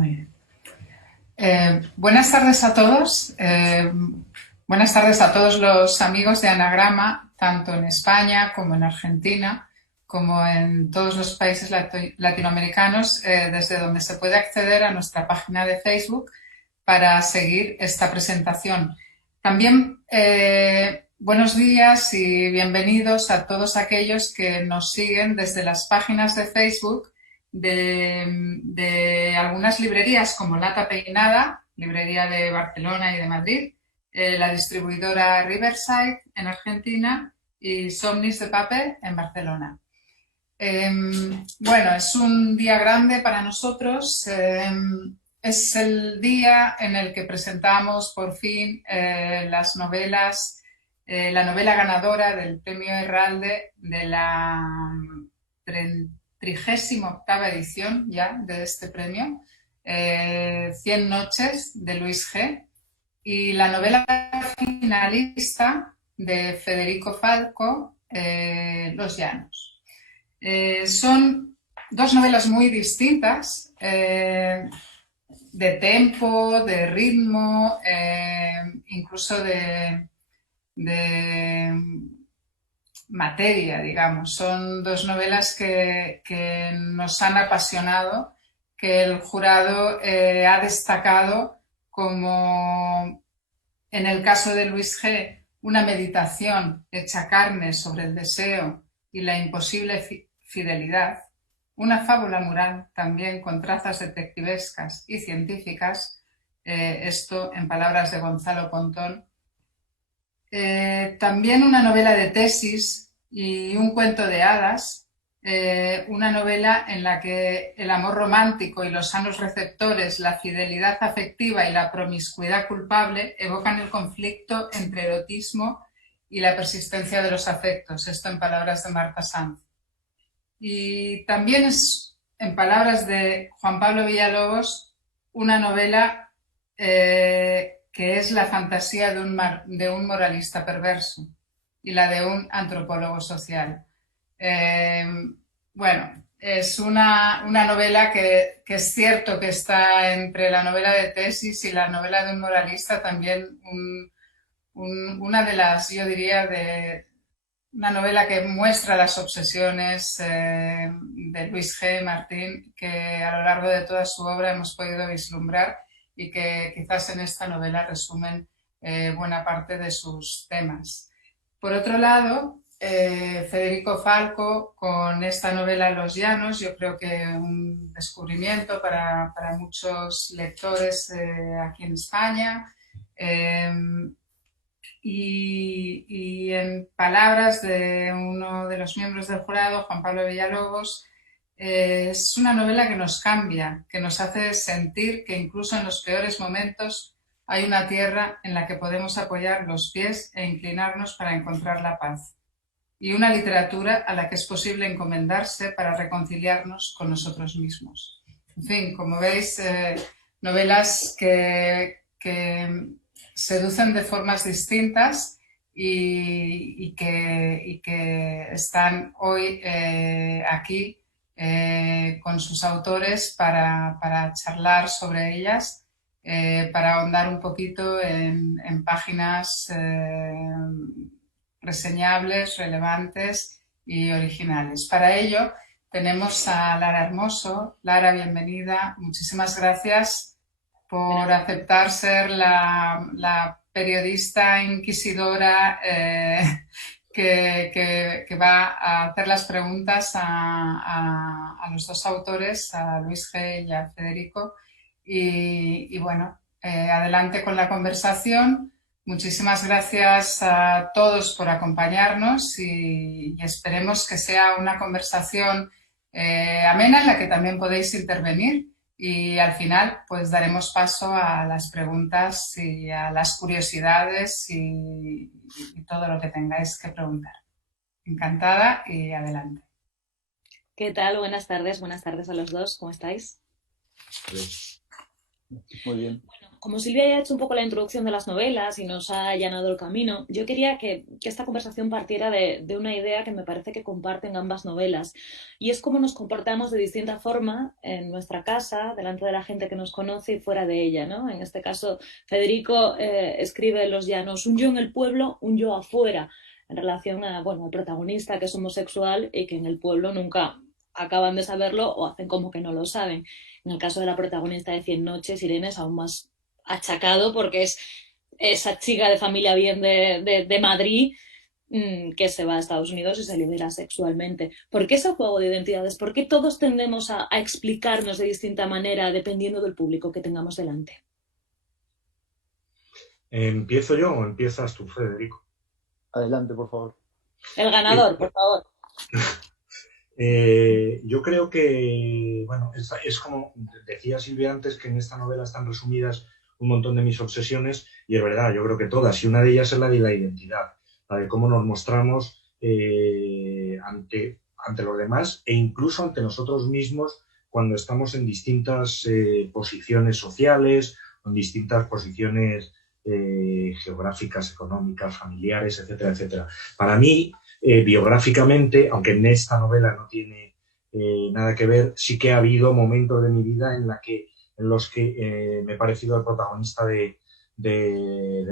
Muy bien. Buenas tardes a todos. Buenas tardes a todos los amigos de Anagrama, tanto en España como en Argentina, como en todos los países latinoamericanos, desde donde se puede acceder a nuestra página de Facebook para seguir esta presentación. También buenos días y bienvenidos a todos aquellos que nos siguen desde las páginas de Facebook de algunas librerías como Lata Peinada, librería de Barcelona y de Madrid, la distribuidora Riverside en Argentina y Somnis de Paper en Barcelona. Bueno, es un día grande para nosotros. Es el día en el que presentamos por fin las novelas, la novela ganadora del Premio Herralde de la 38ª edición ya de este premio, 100 noches de Luis G. Y la novela finalista de Federico Falco, Los Llanos. Son dos novelas muy distintas, de tempo, de ritmo, incluso de materia, digamos. Son dos novelas que nos han apasionado, que el jurado ha destacado como, en el caso de Luis G., una meditación hecha carne sobre el deseo y la imposible fidelidad, una fábula moral también con trazas detectivescas y científicas, esto en palabras de Gonzalo Pontón. También una novela de tesis y un cuento de hadas, una novela en la que el amor romántico y los sanos receptores, la fidelidad afectiva y la promiscuidad culpable evocan el conflicto entre erotismo y la persistencia de los afectos, esto en palabras de Marta Sanz. Y también es, en palabras de Juan Pablo Villalobos, una novela que es la fantasía de un moralista perverso y la de un antropólogo social. Bueno, es una novela que es cierto que está entre la novela de tesis y la novela de un moralista, también una de las, yo diría, una novela que muestra las obsesiones de Luis G. Martín, que a lo largo de toda su obra hemos podido vislumbrar y que quizás en esta novela resumen buena parte de sus temas. Por otro lado, Federico Falco, con esta novela Los Llanos, yo creo que un descubrimiento para muchos lectores aquí en España. Y en palabras de uno de los miembros del jurado, Juan Pablo Villalobos, es una novela que nos cambia, que nos hace sentir que incluso en los peores momentos hay una tierra en la que podemos apoyar los pies e inclinarnos para encontrar la paz. Y una literatura a la que es posible encomendarse para reconciliarnos con nosotros mismos. En fin, como veis, novelas que seducen de formas distintas y que están hoy aquí con sus autores para charlar sobre ellas, para ahondar un poquito en páginas reseñables, relevantes y originales. Para ello tenemos a Lara Hermoso. Lara, bienvenida. Muchísimas gracias por aceptar ser la periodista inquisidora que va a hacer las preguntas a los dos autores, a Luis G. y a Federico. Y bueno, adelante con la conversación. Muchísimas gracias a todos por acompañarnos y esperemos que sea una conversación amena en la que también podéis intervenir. Y al final, pues daremos paso a las preguntas y a las curiosidades y todo lo que tengáis que preguntar. Encantada y adelante. ¿Qué tal? Buenas tardes a los dos. ¿Cómo estáis? Muy bien. Bueno, como Silvia ya ha hecho un poco la introducción de las novelas y nos ha allanado el camino, yo quería que esta conversación partiera de una idea que me parece que comparten ambas novelas, y es cómo nos comportamos de distinta forma en nuestra casa, delante de la gente que nos conoce y fuera de ella, ¿no? En este caso, Federico escribe en Los Llanos, un yo en el pueblo, un yo afuera, en relación a, bueno, al protagonista que es homosexual y que en el pueblo nunca acaban de saberlo o hacen como que no lo saben. En el caso de la protagonista de Cien Noches, Irene es aún más achacado porque es esa chica de familia bien de Madrid que se va a Estados Unidos y se libera sexualmente. ¿Por qué ese juego de identidades? ¿Por qué todos tendemos a explicarnos de distinta manera dependiendo del público que tengamos delante? ¿Empiezo yo o empiezas tú, Federico? Adelante, por favor. El ganador, por favor. Yo creo que, bueno, es como decía Silvia antes, que en esta novela están resumidas un montón de mis obsesiones, y es verdad, yo creo que todas, y una de ellas es la de la identidad, la de cómo nos mostramos ante los demás e incluso ante nosotros mismos cuando estamos en distintas posiciones sociales, en distintas posiciones geográficas, económicas, familiares, etcétera, etcétera. Para mí, biográficamente, aunque en esta novela no tiene nada que ver, sí que ha habido momentos de mi vida en los que me he parecido el protagonista de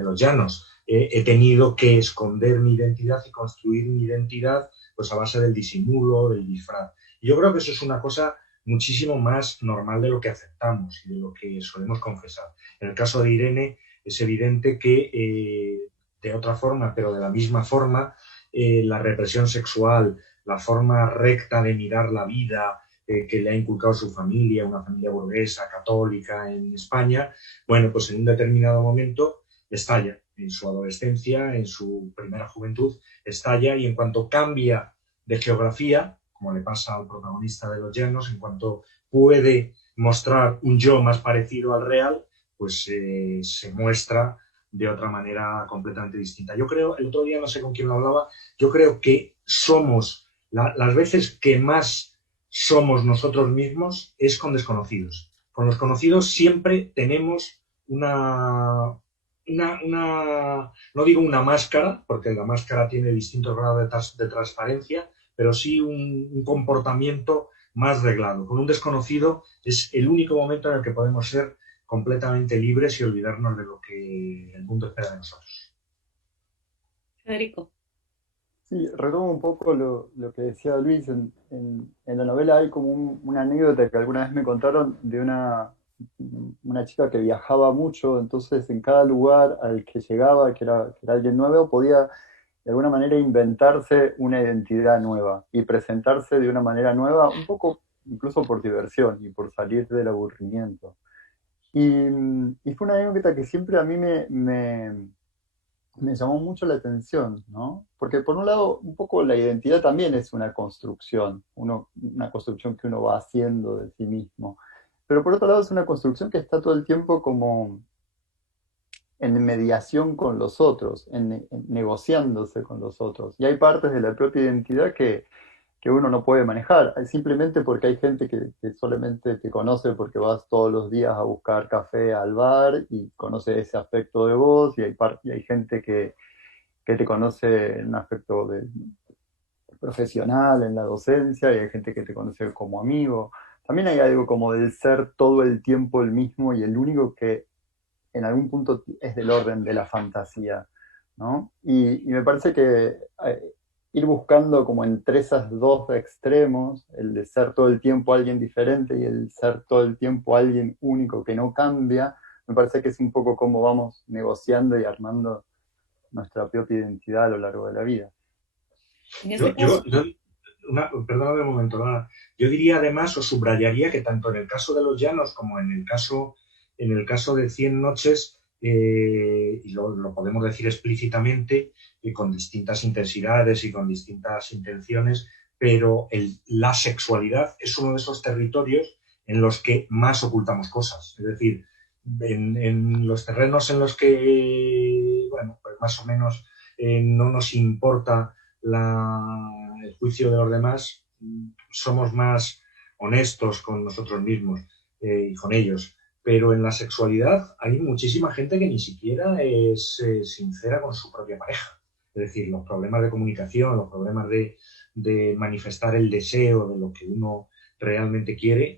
Los Llanos. He tenido que esconder mi identidad y construir mi identidad pues a base del disimulo, del disfraz. Y yo creo que eso es una cosa muchísimo más normal de lo que aceptamos y de lo que solemos confesar. En el caso de Irene, es evidente que de otra forma, pero de la misma forma, la represión sexual, la forma recta de mirar la vida que le ha inculcado su familia, una familia burguesa, católica en España, bueno, pues en un determinado momento estalla. En su adolescencia, en su primera juventud, estalla, y en cuanto cambia de geografía, como le pasa al protagonista de Los Llanos, en cuanto puede mostrar un yo más parecido al real, pues se muestra de otra manera completamente distinta. Yo creo, el otro día no sé con quién lo hablaba, yo creo que somos, las veces que más somos nosotros mismos es con desconocidos. Con los conocidos siempre tenemos no digo una máscara, porque la máscara tiene distintos grados de transparencia, pero sí un comportamiento más reglado. Con un desconocido es el único momento en el que podemos ser completamente libres y olvidarnos de lo que el mundo espera de nosotros. Federico. Sí, retomo un poco lo que decía Luis. En la novela hay como una anécdota que alguna vez me contaron de una chica que viajaba mucho, entonces en cada lugar al que llegaba, que era alguien nuevo, podía de alguna manera inventarse una identidad nueva y presentarse de una manera nueva, un poco incluso por diversión y por salir del aburrimiento. Y fue una anécdota que siempre a mí me llamó mucho la atención, ¿no? Porque por un lado, un poco la identidad también es una construcción, una construcción que uno va haciendo de sí mismo. Pero por otro lado es una construcción que está todo el tiempo como en mediación con los otros, en negociándose con los otros. Y hay partes de la propia identidad que uno no puede manejar, simplemente porque hay gente que solamente te conoce porque vas todos los días a buscar café al bar y conoce ese aspecto de vos, y hay gente que te conoce en un aspecto profesional, en la docencia, y hay gente que te conoce como amigo. También hay algo como del ser todo el tiempo el mismo y el único que en algún punto es del orden de la fantasía, ¿no? Y me parece que ir buscando como entre esas dos extremos, el de ser todo el tiempo alguien diferente y el ser todo el tiempo alguien único que no cambia, me parece que es un poco como vamos negociando y armando nuestra propia identidad a lo largo de la vida. En este caso... Perdóname un momento, Ana. Yo diría además, o subrayaría, que tanto en el caso de Los Llanos como en el caso de Cien Noches, y lo podemos decir explícitamente, con distintas intensidades y con distintas intenciones, pero la sexualidad es uno de esos territorios en los que más ocultamos cosas. Es decir, en los terrenos en los que, bueno, pues más o menos no nos importa el juicio de los demás, somos más honestos con nosotros mismos y con ellos. pero en la sexualidad hay muchísima gente que ni siquiera es sincera con su propia pareja. Es decir, los problemas de comunicación, los problemas de manifestar el deseo de lo que uno realmente quiere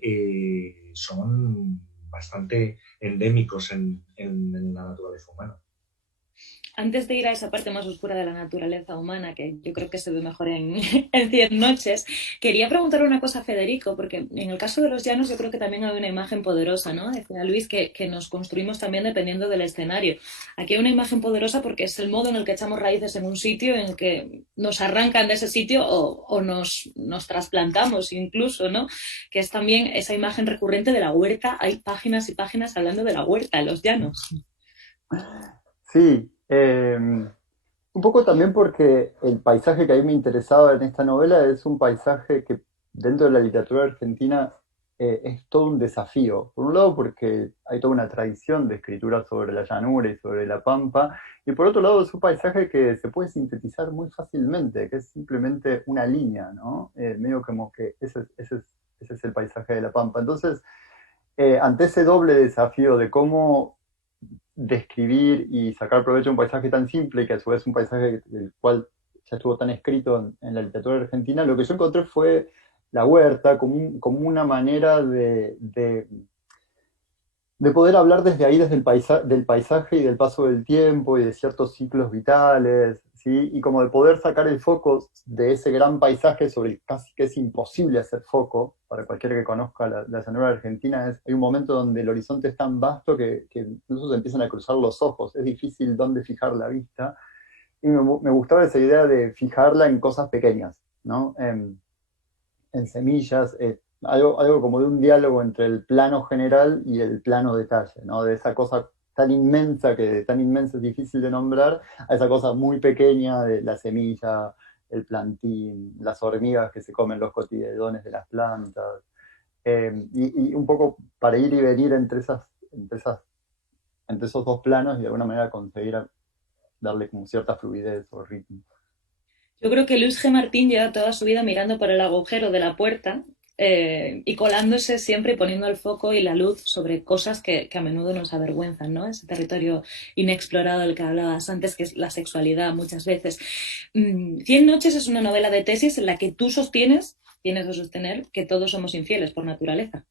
son bastante endémicos en la naturaleza humana. Antes de ir a esa parte más oscura de la naturaleza humana, que yo creo que se ve mejor en, en 100 noches, quería preguntar una cosa a Federico, porque en el caso de los llanos yo creo que también hay una imagen poderosa, ¿no? Decía Luis que nos construimos también dependiendo del escenario. Aquí hay una imagen poderosa porque es el modo en el que echamos raíces en un sitio, en el que nos arrancan de ese sitio o nos trasplantamos incluso, ¿no? Que es también esa imagen recurrente de la huerta. Hay páginas y páginas hablando de la huerta en los llanos. Sí, un poco también porque el paisaje que a mí me interesaba en esta novela es un paisaje que dentro de la literatura argentina es todo un desafío. Por un lado porque hay toda una tradición de escritura sobre la llanura y sobre la pampa, y por otro lado es un paisaje que se puede sintetizar muy fácilmente, que es simplemente una línea, ¿no? Medio como que ese es el paisaje de la pampa. Entonces, ante ese doble desafío de cómo describir y sacar provecho de un paisaje tan simple, que a su vez es un paisaje del cual ya estuvo tan escrito en la literatura argentina, lo que yo encontré fue la huerta como una manera de poder hablar desde ahí, desde del paisaje y del paso del tiempo y de ciertos ciclos vitales, ¿sí? Y como de poder sacar el foco de ese gran paisaje sobre el casi que es imposible hacer foco, para cualquiera que conozca la llanura argentina, hay un momento donde el horizonte es tan vasto que incluso se empiezan a cruzar los ojos, es difícil dónde fijar la vista, y me gustaba esa idea de fijarla en cosas pequeñas, ¿no? En semillas, algo como de un diálogo entre el plano general y el plano detalle, ¿no? De esa cosa tan inmensa es difícil de nombrar, a esa cosa muy pequeña de la semilla, el plantín, las hormigas que se comen los cotiledones de las plantas, y un poco para ir y venir entre esos dos planos y de alguna manera conseguir darle como cierta fluidez o ritmo. Yo creo que Luis G. Martín lleva toda su vida mirando por el agujero de la puerta y colándose siempre y poniendo el foco y la luz sobre cosas que a menudo nos avergüenzan, ¿no? Ese territorio inexplorado del que hablabas antes, que es la sexualidad muchas veces. 100 noches es una novela de tesis en la que tú tienes que sostener que todos somos infieles por naturaleza.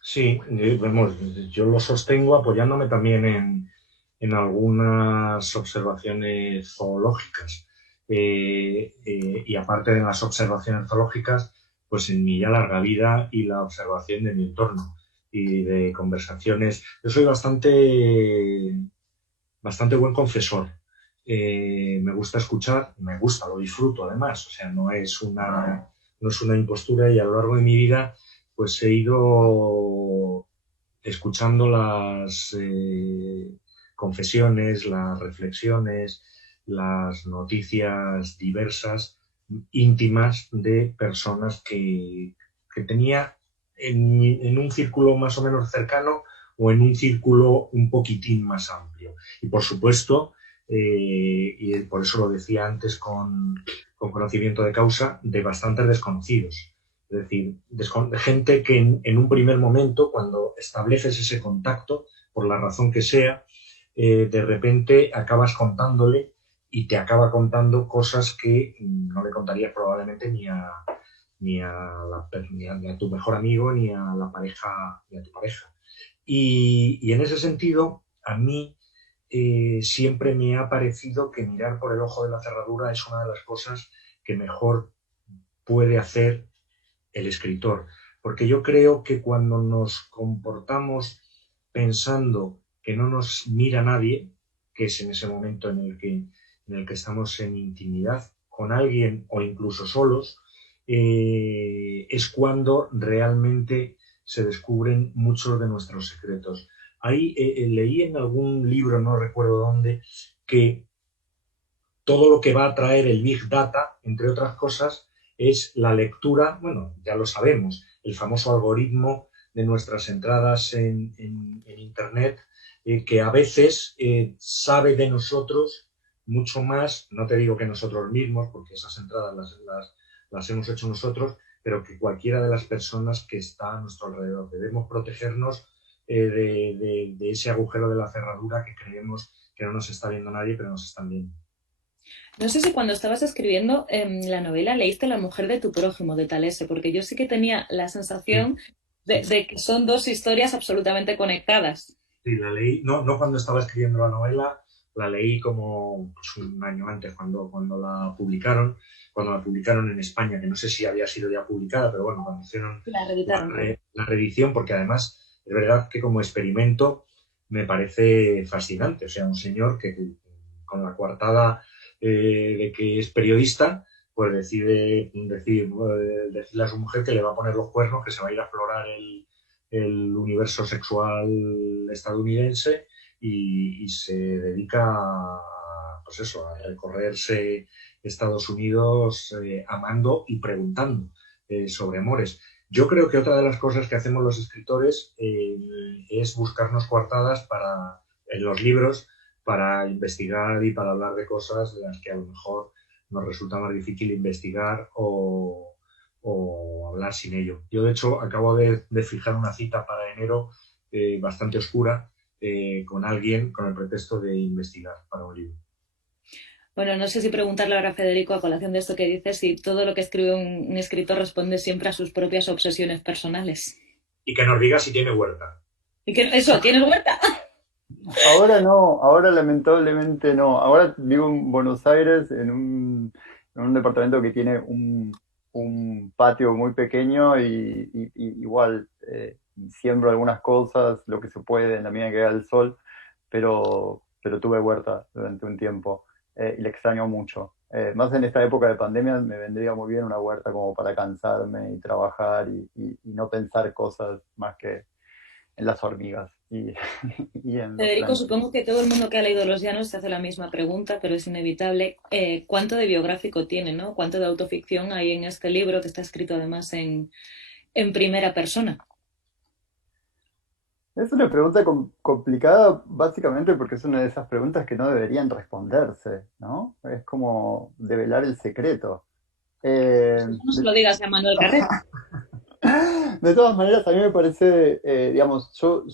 Sí, vamos, yo lo sostengo apoyándome también en algunas observaciones zoológicas. Y aparte de las observaciones zoológicas, pues en mi ya larga vida y la observación de mi entorno y de conversaciones. Yo soy bastante buen confesor. Me gusta escuchar, lo disfruto además, o sea, no es una impostura, y a lo largo de mi vida pues he ido escuchando las confesiones, las reflexiones, las noticias diversas, íntimas de personas que tenía en un círculo más o menos cercano o en un círculo un poquitín más amplio. Y por supuesto, y por eso lo decía antes con conocimiento de causa, de bastantes desconocidos. Es decir, gente que en un primer momento, cuando estableces ese contacto, por la razón que sea, de repente acabas contándole y te acaba contando cosas que no le contarías probablemente ni a tu mejor amigo ni a la pareja ni a tu pareja. Y en ese sentido, a mí siempre me ha parecido que mirar por el ojo de la cerradura es una de las cosas que mejor puede hacer el escritor, porque yo creo que cuando nos comportamos pensando que no nos mira nadie, que es en ese momento en el que estamos en intimidad con alguien o incluso solos, es cuando realmente se descubren muchos de nuestros secretos. Ahí leí en algún libro, no recuerdo dónde, que todo lo que va a traer el Big Data, entre otras cosas, es la lectura, bueno, ya lo sabemos, el famoso algoritmo de nuestras entradas en Internet, que a veces sabe de nosotros mucho más, no te digo que nosotros mismos, porque esas entradas las hemos hecho nosotros, pero que cualquiera de las personas que está a nuestro alrededor. Debemos protegernos de ese agujero de la cerradura que creemos que no nos está viendo nadie, pero nos están viendo. No sé si cuando estabas escribiendo la novela leíste La mujer de tu prójimo, de Talese, porque yo sí que tenía la Sí, sensación sí, de que son dos historias absolutamente conectadas. sí, la leí, no cuando estaba escribiendo la novela, la leí como pues, un año antes, cuando la publicaron en España, que no sé si había sido ya publicada, pero bueno, cuando hicieron La reeditaron. la reedición, porque además es verdad que como experimento me parece fascinante. O sea, un señor que con la coartada de que es periodista, pues decirle a su mujer que le va a poner los cuernos, que se va a ir a explorar el universo sexual estadounidense y se dedica pues eso, a recorrerse Estados Unidos amando y preguntando sobre amores. Yo creo que otra de las cosas que hacemos los escritores es buscarnos coartadas en los libros para investigar y para hablar de cosas de las que a lo mejor nos resulta más difícil investigar o hablar sin ello. Yo, de hecho, acabo de fijar una cita para enero bastante oscura con alguien con el pretexto de investigar para un libro. Bueno, no sé si preguntarle ahora a Federico, a colación de esto que dices, si todo lo que escribe un escritor responde siempre a sus propias obsesiones personales. Y que nos diga si tiene huerta. ¿Y que eso? ¿Tienes huerta? Ahora no, ahora lamentablemente no. Ahora vivo en Buenos Aires en un departamento que tiene un patio muy pequeño y igual siembro algunas cosas, lo que se puede en la medida que da el sol, pero tuve huerta durante un tiempo y le extraño mucho. Más en esta época de pandemia me vendría muy bien una huerta como para cansarme y trabajar y no pensar cosas más que en las hormigas y en los Federico, planes. supongo que todo el mundo que ha leído Los Llanos se hace la misma pregunta, pero es inevitable. ¿Cuánto de biográfico tiene, ¿no? ¿Cuánto de autoficción hay en este libro que está escrito además en primera persona? Es una pregunta complicada básicamente porque es una de esas preguntas que no deberían responderse, ¿no? Es como develar el secreto. No se lo digas a Manuel Carrera. De todas maneras, a mí me parece, digamos, yo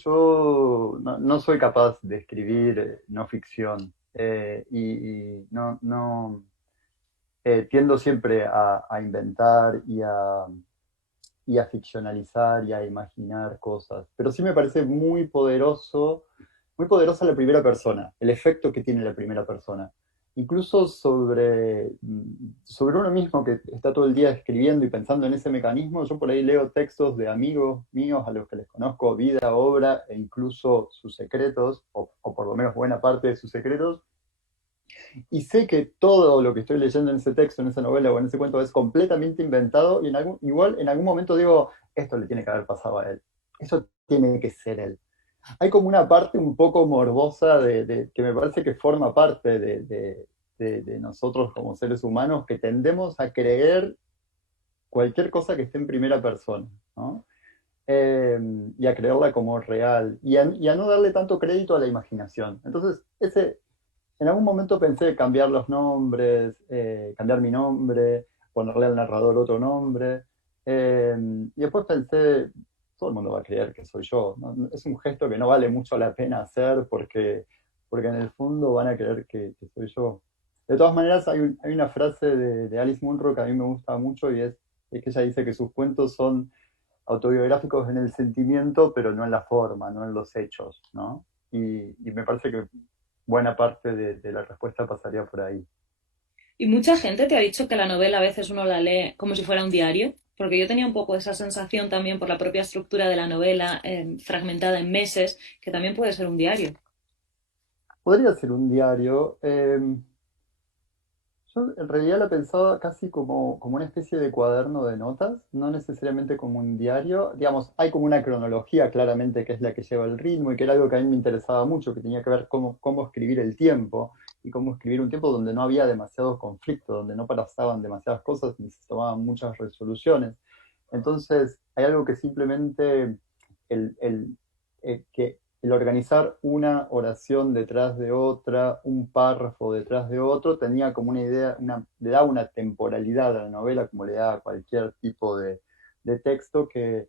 no soy capaz de escribir no ficción y tiendo siempre a inventar y a ficcionalizar y a imaginar cosas. Pero sí me parece muy poderosa la primera persona, el efecto que tiene la primera persona. Incluso sobre uno mismo que está todo el día escribiendo y pensando en ese mecanismo, yo por ahí leo textos de amigos míos a los que les conozco vida, obra e incluso sus secretos, o por lo menos buena parte de sus secretos, y sé que todo lo que estoy leyendo en ese texto, en esa novela o en ese cuento es completamente inventado y igual en algún momento digo, esto le tiene que haber pasado a él, eso tiene que ser él. Hay como una parte un poco morbosa que me parece que forma parte de nosotros como seres humanos que tendemos a creer cualquier cosa que esté en primera persona, ¿no? Y a creerla como real y a no darle tanto crédito a la imaginación. Entonces, en algún momento pensé cambiar los nombres, cambiar mi nombre, ponerle al narrador otro nombre. Y después pensé, todo el mundo va a creer que soy yo, ¿no? Es un gesto que no vale mucho la pena hacer porque en el fondo van a creer que soy yo. De todas maneras, hay una frase de Alice Munro que a mí me gusta mucho y es que ella dice que sus cuentos son autobiográficos en el sentimiento, pero no en la forma, no en los hechos, ¿no? Y me parece que buena parte de la respuesta pasaría por ahí. Y mucha gente te ha dicho que la novela a veces uno la lee como si fuera un diario, porque yo tenía un poco esa sensación también por la propia estructura de la novela, fragmentada en meses, que también puede ser un diario. Podría ser un diario. Yo en realidad la pensaba casi como una especie de cuaderno de notas, no necesariamente como un diario. Digamos, hay como una cronología claramente que es la que lleva el ritmo y que era algo que a mí me interesaba mucho, que tenía que ver cómo escribir el tiempo y cómo escribir un tiempo donde no había demasiado conflicto, donde no pasaban demasiadas cosas ni se tomaban muchas resoluciones. Entonces, hay algo que simplemente el, que el organizar una oración detrás de otra, un párrafo detrás de otro, tenía como una idea, le da una temporalidad a la novela, como le da a cualquier tipo de texto, que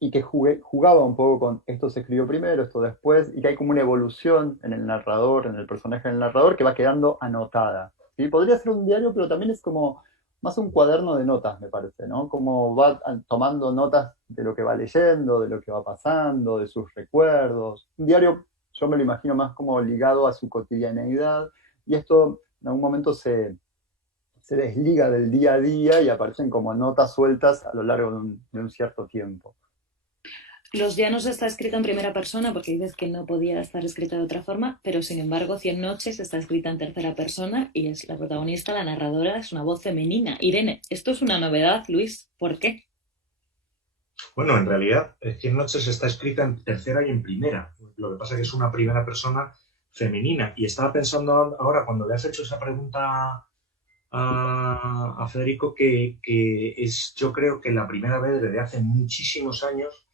y que jugaba un poco con esto se escribió primero, esto después, y que hay como una evolución en el narrador, en el personaje del narrador, que va quedando anotada. ¿Sí? Podría ser un diario, pero también es como más un cuaderno de notas, me parece, ¿no? Como va tomando notas de lo que va leyendo, de lo que va pasando, de sus recuerdos. Un diario, yo me lo imagino más como ligado a su cotidianeidad, y esto en algún momento se desliga del día a día y aparecen como notas sueltas a lo largo de un cierto tiempo. Los Llanos está escrito en primera persona porque dices que no podía estar escrita de otra forma, pero sin embargo Cien Noches está escrita en tercera persona y es la protagonista, la narradora, es una voz femenina. Irene, esto es una novedad, Luis, ¿por qué? Bueno, en realidad, Cien Noches está escrita en tercera y en primera. Lo que pasa es que es una primera persona femenina. Y estaba pensando ahora, cuando le has hecho esa pregunta a Federico, que es, yo creo que la primera vez desde hace muchísimos años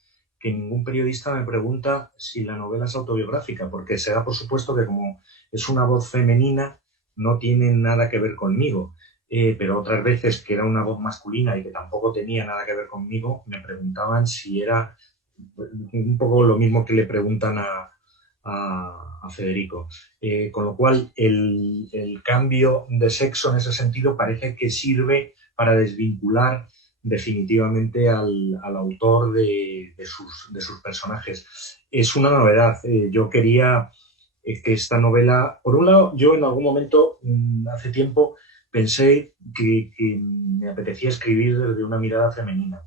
que ningún periodista me pregunta si la novela es autobiográfica, porque se da por supuesto que como es una voz femenina, no tiene nada que ver conmigo. Pero otras veces que era una voz masculina y que tampoco tenía nada que ver conmigo, me preguntaban si era un poco lo mismo que le preguntan a Federico. Con lo cual, el cambio de sexo en ese sentido parece que sirve para desvincular definitivamente al autor de sus personajes. Es una novedad. Yo quería que esta novela, por un lado, yo en algún momento, hace tiempo, pensé que me apetecía escribir desde una mirada femenina.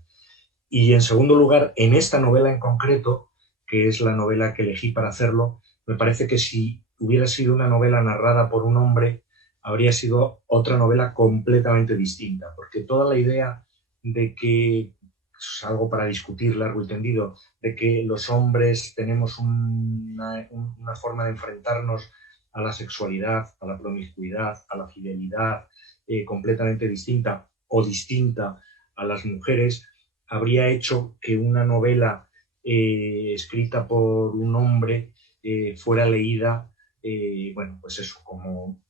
Y en segundo lugar, en esta novela en concreto, que es la novela que elegí para hacerlo, me parece que si hubiera sido una novela narrada por un hombre, habría sido otra novela completamente distinta, porque toda la idea de que, es algo para discutir largo y tendido, de que los hombres tenemos una forma de enfrentarnos a la sexualidad, a la promiscuidad, a la fidelidad, completamente distinta o distinta a las mujeres, habría hecho que una novela escrita por un hombre fuera leída, bueno, pues eso, como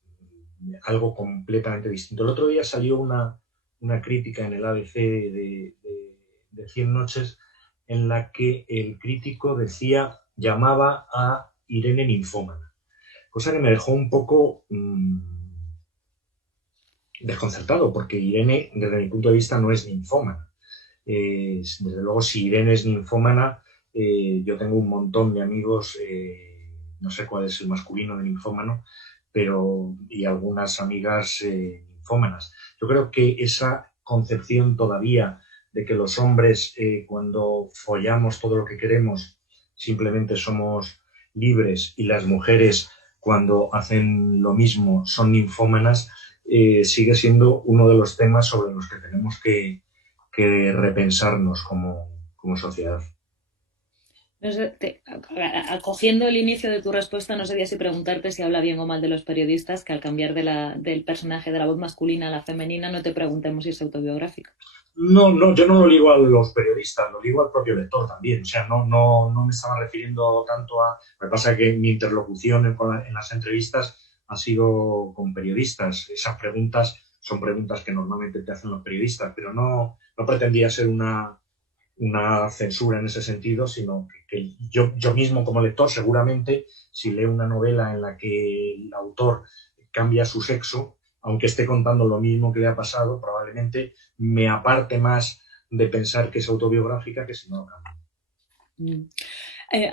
algo completamente distinto. El otro día salió una crítica en el ABC de Cien Noches en la que el crítico decía, llamaba a Irene ninfómana, cosa que me dejó un poco desconcertado, porque Irene, desde mi punto de vista, no es ninfómana. Desde luego, si Irene es ninfómana, yo tengo un montón de amigos, no sé cuál es el masculino de ninfómano, pero y algunas amigas ninfómanas. Yo creo que esa concepción todavía de que los hombres, cuando follamos todo lo que queremos, simplemente somos libres, y las mujeres, cuando hacen lo mismo, son ninfómanas, sigue siendo uno de los temas sobre los que tenemos que repensarnos como sociedad. No sé, acogiendo el inicio de tu respuesta, no sabía si preguntarte si habla bien o mal de los periodistas, que al cambiar del personaje de la voz masculina a la femenina no te preguntemos si es autobiográfica. No, no, yo no lo digo a los periodistas, lo digo al propio lector también. O sea, no me estaba refiriendo tanto a... Lo que pasa es que mi interlocución en las entrevistas ha sido con periodistas. Esas preguntas son preguntas que normalmente te hacen los periodistas, pero no pretendía ser una censura en ese sentido, sino que yo mismo como lector, seguramente, si leo una novela en la que el autor cambia su sexo, aunque esté contando lo mismo que le ha pasado, probablemente me aparte más de pensar que es autobiográfica que si no lo cambia.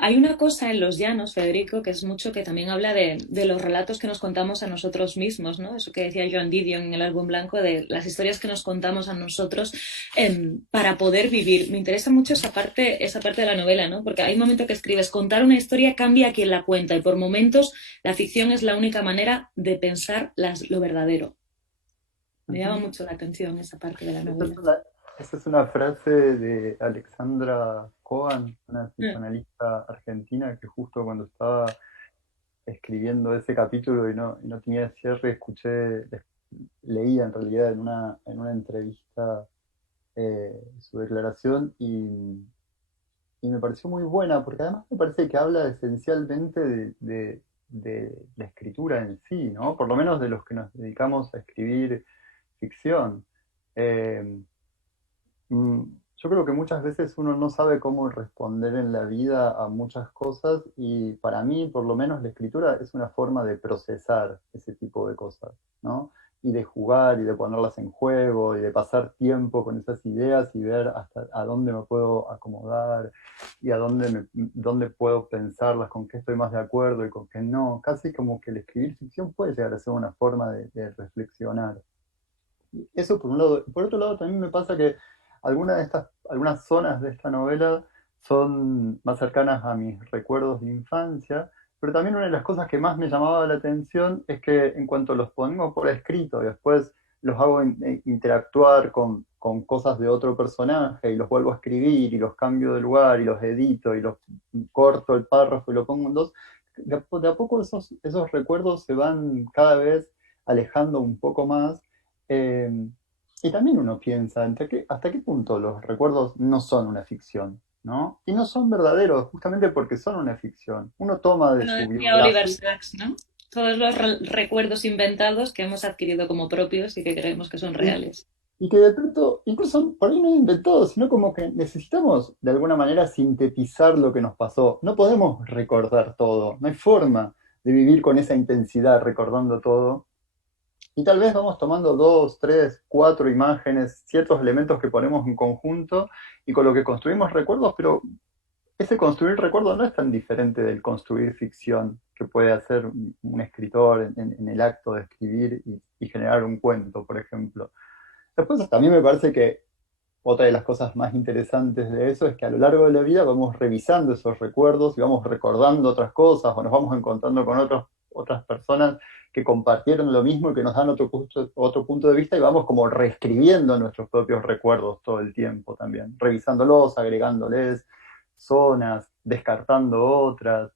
Hay una cosa en Los Llanos, Federico, que es mucho que también habla de los relatos que nos contamos a nosotros mismos, ¿no? Eso que decía Joan Didion en El álbum blanco, de las historias que nos contamos a nosotros para poder vivir. Me interesa mucho esa parte de la novela, ¿no? Porque hay un momento que escribes, contar una historia cambia a quien la cuenta, y por momentos la ficción es la única manera de pensar lo verdadero. Me llama mucho la atención esa parte de la novela. Esa es una frase de Alexandra Cohen, una psicoanalista argentina, que justo cuando estaba escribiendo ese capítulo y no tenía cierre, leía en realidad en una entrevista su declaración, y me pareció muy buena, porque además me parece que habla esencialmente de la escritura en sí, ¿no? Por lo menos de los que nos dedicamos a escribir ficción. Yo yo creo que muchas veces uno no sabe cómo responder en la vida a muchas cosas y para mí, por lo menos, la escritura es una forma de procesar ese tipo de cosas, ¿no? Y de jugar y de ponerlas en juego y de pasar tiempo con esas ideas y ver hasta a dónde me puedo acomodar y a dónde puedo pensarlas, con qué estoy más de acuerdo y con qué no. Casi como que el escribir ficción puede llegar a ser una forma de reflexionar. Eso por un lado. Por otro lado, también me pasa que algunas zonas de esta novela son más cercanas a mis recuerdos de infancia, pero también una de las cosas que más me llamaba la atención es que en cuanto los pongo por escrito y después los hago interactuar con cosas de otro personaje y los vuelvo a escribir y los cambio de lugar y los edito y los corto el párrafo y lo pongo en dos, de a poco esos recuerdos se van cada vez alejando un poco más. eh, y también uno piensa, ¿hasta qué punto los recuerdos no son una ficción? ¿No? Y no son verdaderos, justamente porque son una ficción. Uno toma de Bueno, su decía Oliver biografía. Sacks, ¿no? Todos los recuerdos inventados que hemos adquirido como propios y que creemos que son Y, reales. y que de pronto, incluso por ahí no inventado, sino como que necesitamos de alguna manera sintetizar lo que nos pasó. No podemos recordar todo, no hay forma de vivir con esa intensidad recordando todo. Y tal vez vamos tomando dos, tres, cuatro imágenes, ciertos elementos que ponemos en conjunto y con lo que construimos recuerdos, pero ese construir recuerdo no es tan diferente del construir ficción que puede hacer un escritor en el acto de escribir y generar un cuento, por ejemplo. Después también me parece que otra de las cosas más interesantes de eso es que a lo largo de la vida vamos revisando esos recuerdos y vamos recordando otras cosas o nos vamos encontrando con otras personas que compartieron lo mismo y que nos dan otro punto de vista y vamos como reescribiendo nuestros propios recuerdos todo el tiempo también, revisándolos, agregándoles zonas, descartando otras.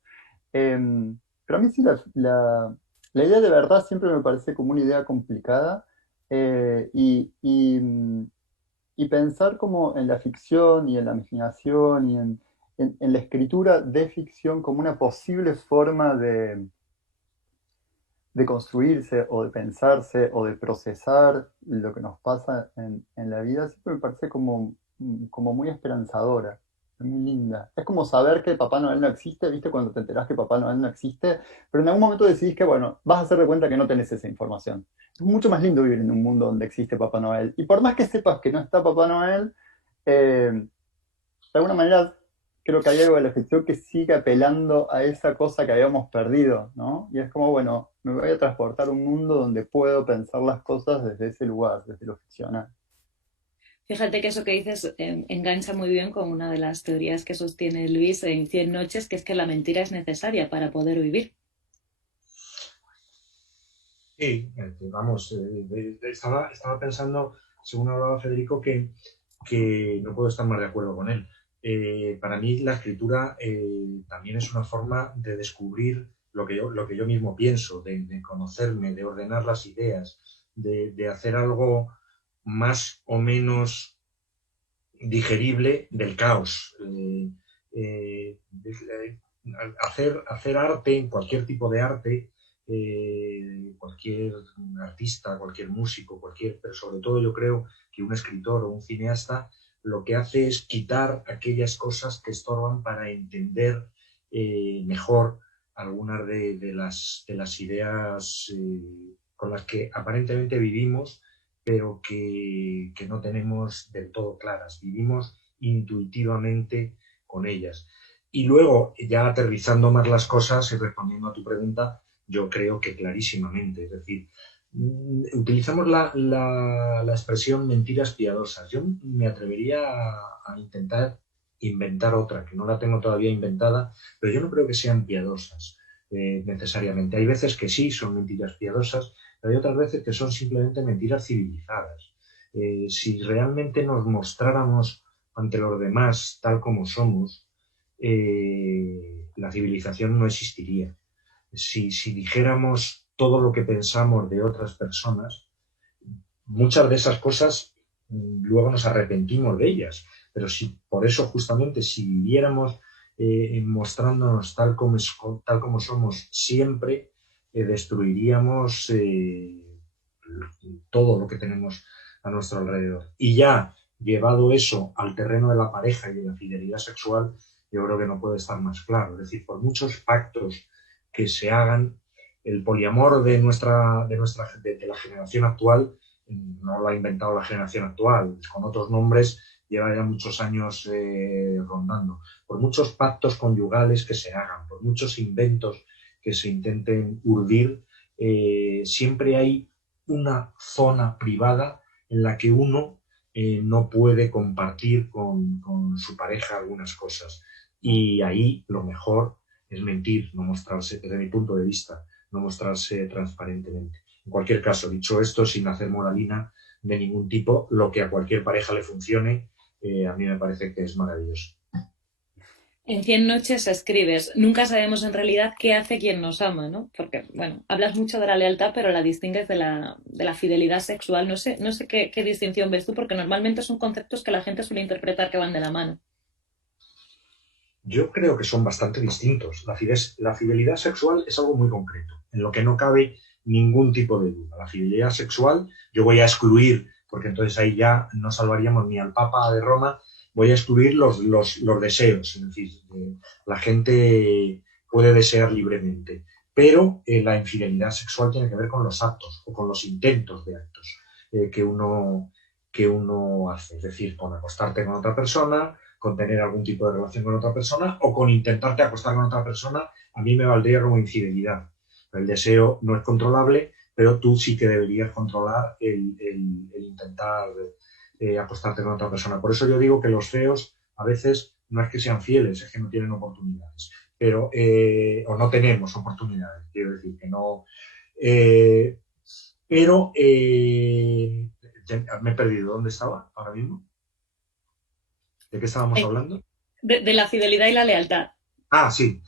Pero a mí sí la idea de verdad siempre me parece como una idea complicada eh, y, y, mm, y pensar como en la ficción y en la imaginación y en la escritura de ficción como una posible forma de construirse o de pensarse o de procesar lo que nos pasa en la vida, siempre me parece como muy esperanzadora, muy linda. Es como saber que Papá Noel no existe, ¿viste? Cuando te enterás que Papá Noel no existe, pero en algún momento decidís que, bueno, vas a hacer de cuenta que no tenés esa información. Es mucho más lindo vivir en un mundo donde existe Papá Noel. Y por más que sepas que no está Papá Noel, de alguna manera creo que hay algo de la ficción que sigue apelando a esa cosa que habíamos perdido, ¿no? Y es como, bueno, me voy a transportar a un mundo donde puedo pensar las cosas desde ese lugar, desde lo ficcional. Fíjate que eso que dices engancha muy bien con una de las teorías que sostiene Luis en Cien noches, que es que la mentira es necesaria para poder vivir. Sí, vamos, estaba pensando, según hablaba Federico, que no puedo estar más de acuerdo con él. Para mí la escritura también es una forma de descubrir lo que yo mismo pienso, de conocerme, de ordenar las ideas, de hacer algo más o menos digerible del caos. Hacer arte, cualquier tipo de arte, cualquier artista, cualquier músico, pero sobre todo yo creo que un escritor o un cineasta lo que hace es quitar aquellas cosas que estorban para entender mejor algunas de las ideas con las que aparentemente vivimos, pero que no tenemos del todo claras. Vivimos intuitivamente con ellas. Y luego, ya aterrizando más las cosas y respondiendo a tu pregunta, yo creo que clarísimamente. Es decir, utilizamos la expresión mentiras piadosas. Yo me atrevería a intentar inventar otra, que no la tengo todavía inventada, pero yo no creo que sean piadosas necesariamente. Hay veces que sí son mentiras piadosas, pero hay otras veces que son simplemente mentiras civilizadas. Si realmente nos mostráramos ante los demás tal como somos, la civilización no existiría. Si dijéramos todo lo que pensamos de otras personas, muchas de esas cosas luego nos arrepentimos de ellas. Pero por eso justamente si viviéramos mostrándonos tal como somos siempre, destruiríamos todo lo que tenemos a nuestro alrededor. Y ya llevado eso al terreno de la pareja y de la fidelidad sexual, yo creo que no puede estar más claro. Es decir, por muchos pactos que se hagan, el poliamor de la generación actual no lo ha inventado la generación actual, con otros nombres lleva ya muchos años rondando. Por muchos pactos conyugales que se hagan, por muchos inventos que se intenten urdir, siempre hay una zona privada en la que uno no puede compartir con su pareja algunas cosas. Y ahí lo mejor es mentir, no mostrarse, desde mi punto de vista, no mostrarse transparentemente. En cualquier caso, dicho esto, sin hacer moralina de ningún tipo, lo que a cualquier pareja le funcione, a mí me parece que es maravilloso. En 100 noches escribes, nunca sabemos en realidad qué hace quien nos ama, ¿no? Porque, bueno, hablas mucho de la lealtad, pero la distingues de la fidelidad sexual. No sé qué distinción ves tú, porque normalmente son conceptos que la gente suele interpretar que van de la mano. Yo creo que son bastante distintos. La fidelidad sexual es algo muy concreto, en lo que no cabe ningún tipo de duda. La fidelidad sexual, yo voy a excluir, porque entonces ahí ya no salvaríamos ni al Papa de Roma, voy a excluir los deseos. Es decir, la gente puede desear libremente, pero la infidelidad sexual tiene que ver con los actos o con los intentos de actos que uno hace. Es decir, con acostarte con otra persona, con tener algún tipo de relación con otra persona o con intentarte acostar con otra persona, a mí me valdría como infidelidad. El deseo no es controlable, pero tú sí que deberías controlar el intentar acostarte con otra persona. Por eso yo digo que los feos a veces no es que sean fieles, es que no tienen oportunidades. Pero, o no tenemos oportunidades, quiero decir que no. Eh, pero me he perdido. ¿Dónde estaba ahora mismo? ¿De qué estábamos hablando? De la fidelidad y la lealtad. Ah, sí.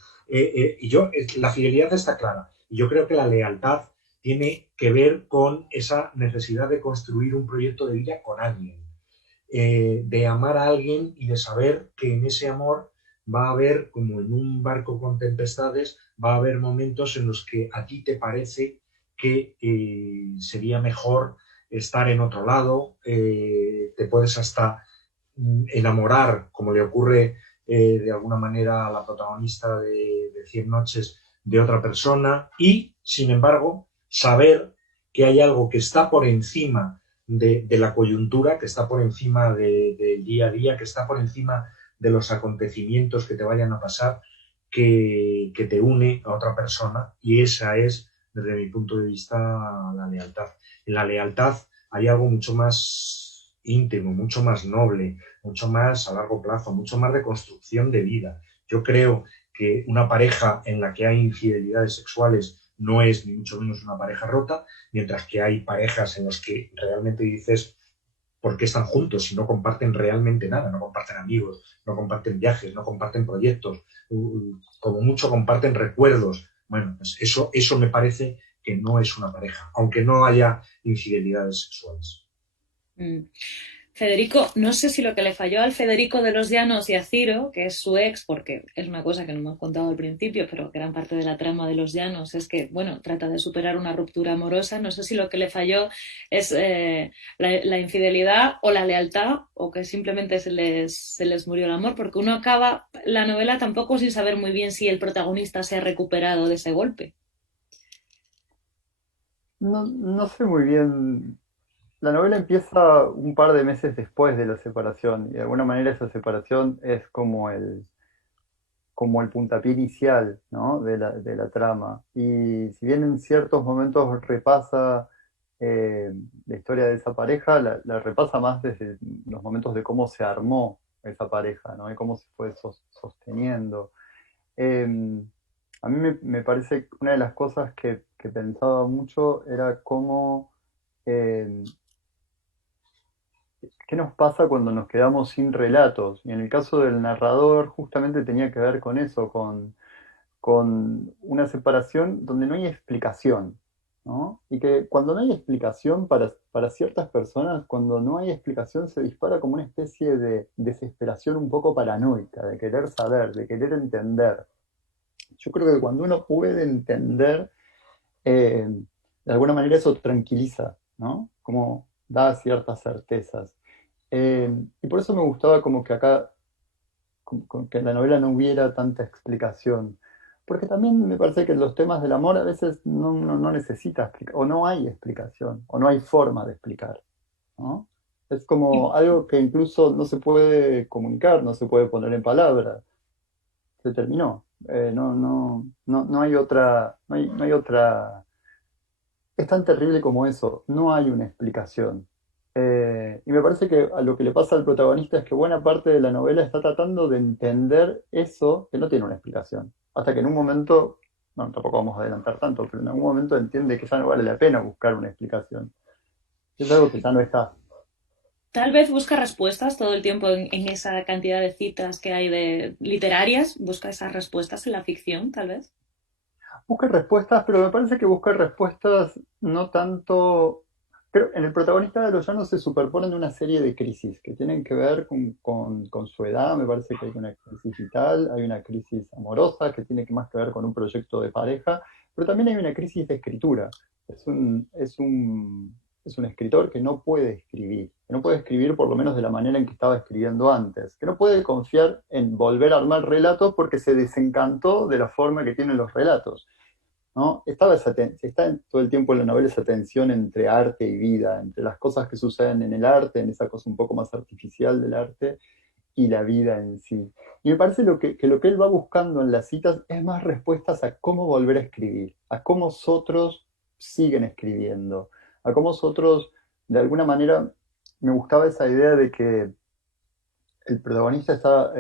La fidelidad está clara. Y yo creo que la lealtad tiene que ver con esa necesidad de construir un proyecto de vida con alguien, de amar a alguien y de saber que en ese amor va a haber, como en un barco con tempestades, va a haber momentos en los que a ti te parece que sería mejor estar en otro lado, te puedes hasta enamorar, como le ocurre de alguna manera a la protagonista de 100 noches, de otra persona y, sin embargo, saber que hay algo que está por encima de la coyuntura, que está por encima del día a día, que está por encima de los acontecimientos que te vayan a pasar, que te une a otra persona, y esa es, desde mi punto de vista, la lealtad. En la lealtad hay algo mucho más íntimo, mucho más noble, mucho más a largo plazo, mucho más de construcción de vida. Yo creo que una pareja en la que hay infidelidades sexuales no es ni mucho menos una pareja rota, mientras que hay parejas en las que realmente dices por qué están juntos si no comparten realmente nada, no comparten amigos, no comparten viajes, no comparten proyectos, como mucho comparten recuerdos. Bueno, pues eso me parece que no es una pareja, aunque no haya infidelidades sexuales. Mm. Federico, no sé si lo que le falló al Federico de los Llanos y a Ciro, que es su ex, porque es una cosa que no me has contado al principio, pero gran parte de la trama de los Llanos es que, bueno, trata de superar una ruptura amorosa. No sé si lo que le falló es la infidelidad o la lealtad, o que simplemente se les murió el amor, porque uno acaba la novela tampoco sin saber muy bien si el protagonista se ha recuperado de ese golpe. No sé muy bien. La novela empieza un par de meses después de la separación y de alguna manera esa separación es como el puntapié inicial, ¿no? de la trama. Y si bien en ciertos momentos repasa la historia de esa pareja, la repasa más desde los momentos de cómo se armó esa pareja, ¿no? Y cómo se fue sosteniendo. Eh, a mí me parece que una de las cosas que pensaba mucho era cómo... eh, ¿qué nos pasa cuando nos quedamos sin relatos? Y en el caso del narrador justamente tenía que ver con eso, con una separación donde no hay explicación, ¿no? Y que cuando no hay explicación para ciertas personas, cuando no hay explicación se dispara como una especie de desesperación un poco paranoica, de querer saber, de querer entender. Yo creo que cuando uno puede entender, de alguna manera eso tranquiliza, ¿no? Como da ciertas certezas. Y por eso me gustaba como que acá, que en la novela no hubiera tanta explicación. Porque también me parece que los temas del amor a veces no necesita explicación, o no hay explicación, o no hay forma de explicar, ¿no? Es como algo que incluso no se puede comunicar, no se puede poner en palabras. Se terminó. No hay otra, no hay otra. Es tan terrible como eso, no hay una explicación. Y me parece que a lo que le pasa al protagonista es que buena parte de la novela está tratando de entender eso que no tiene una explicación. Hasta que en un momento, no, tampoco vamos a adelantar tanto, pero en algún momento entiende que ya no vale la pena buscar una explicación. Es algo que ya no está. Tal vez busca respuestas todo el tiempo en esa cantidad de citas que hay de literarias, busca esas respuestas en la ficción, tal vez. Busca respuestas, pero me parece que busca respuestas no tanto. Pero en el protagonista de Los Llanos se superponen una serie de crisis que tienen que ver con su edad. Me parece que hay una crisis vital, hay una crisis amorosa que tiene más que ver con un proyecto de pareja, pero también hay una crisis de escritura. Es un escritor que no puede escribir por lo menos de la manera en que estaba escribiendo antes, que no puede confiar en volver a armar relatos porque se desencantó de la forma que tienen los relatos, ¿no? Está todo el tiempo en la novela esa tensión entre arte y vida, entre las cosas que suceden en el arte, en esa cosa un poco más artificial del arte, y la vida en sí. Y me parece que lo que él va buscando en las citas es más respuestas a cómo volver a escribir, a cómo otros siguen escribiendo, a cómo otros, de alguna manera, me gustaba esa idea de que el protagonista está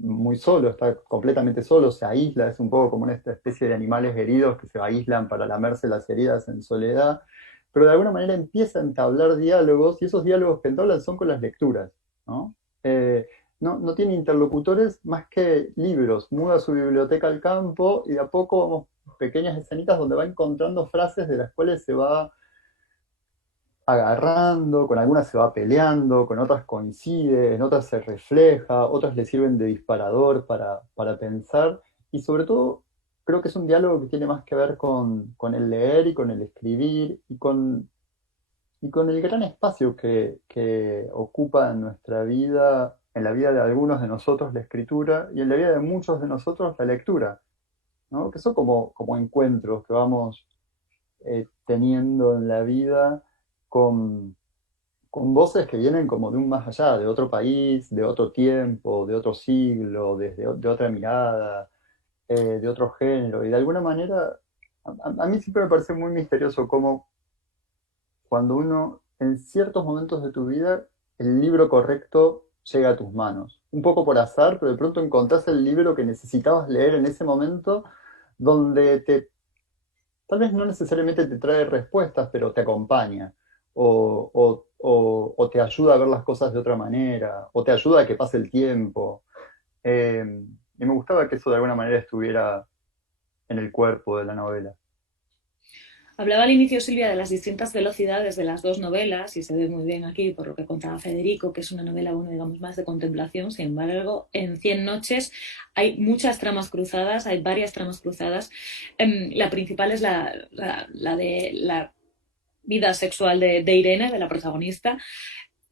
muy solo, está completamente solo, se aísla, es un poco como una especie de animales heridos que se aíslan para lamerse las heridas en soledad, pero de alguna manera empieza a entablar diálogos y esos diálogos que entablan son con las lecturas, ¿no? No tiene interlocutores más que libros, muda su biblioteca al campo y de a poco vamos pequeñas escenitas donde va encontrando frases de las cuales se va agarrando, con algunas se va peleando, con otras coincide, en otras se refleja, otras le sirven de disparador para pensar, y sobre todo creo que es un diálogo que tiene más que ver con el leer y con el escribir y con el gran espacio que ocupa en nuestra vida, en la vida de algunos de nosotros la escritura y en la vida de muchos de nosotros la lectura, ¿no? Que son como encuentros que vamos teniendo en la vida con, con voces que vienen como de un más allá, de otro país, de otro tiempo, de otro siglo, de otra mirada, de otro género. Y de alguna manera, a mí siempre me parece muy misterioso cómo cuando uno, en ciertos momentos de tu vida, el libro correcto llega a tus manos. Un poco por azar, pero de pronto encontrás el libro que necesitabas leer en ese momento, donde tal vez no necesariamente te trae respuestas, pero te acompaña, o te ayuda a ver las cosas de otra manera, o te ayuda a que pase el tiempo. Y me gustaba que eso de alguna manera estuviera en el cuerpo de la novela. Hablaba al inicio, Silvia, de las distintas velocidades de las dos novelas, y se ve muy bien aquí por lo que contaba Federico, que es una novela, bueno, digamos, más de contemplación. Sin embargo, en 100 noches hay muchas tramas cruzadas, hay varias tramas cruzadas. La principal es la de la vida sexual de Irene, de la protagonista,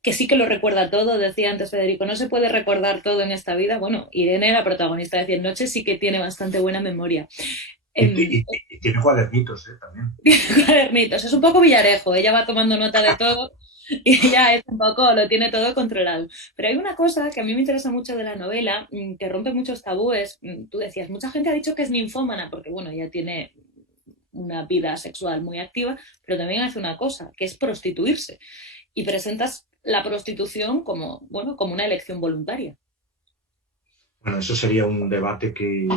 que sí que lo recuerda todo. Decía antes Federico, no se puede recordar todo en esta vida. Bueno, Irene, la protagonista de 100 noches, sí que tiene bastante buena memoria. Y tiene cuadernitos, también. Cuadernitos, es un poco Villarejo, ella va tomando nota de todo y ella es un poco, lo tiene todo controlado. Pero hay una cosa que a mí me interesa mucho de la novela, que rompe muchos tabúes. Tú decías, mucha gente ha dicho que es ninfómana, porque bueno, ella tiene una vida sexual muy activa, pero también hace una cosa, que es prostituirse. Y presentas la prostitución como, bueno, como una elección voluntaria. Bueno, eso sería un debate que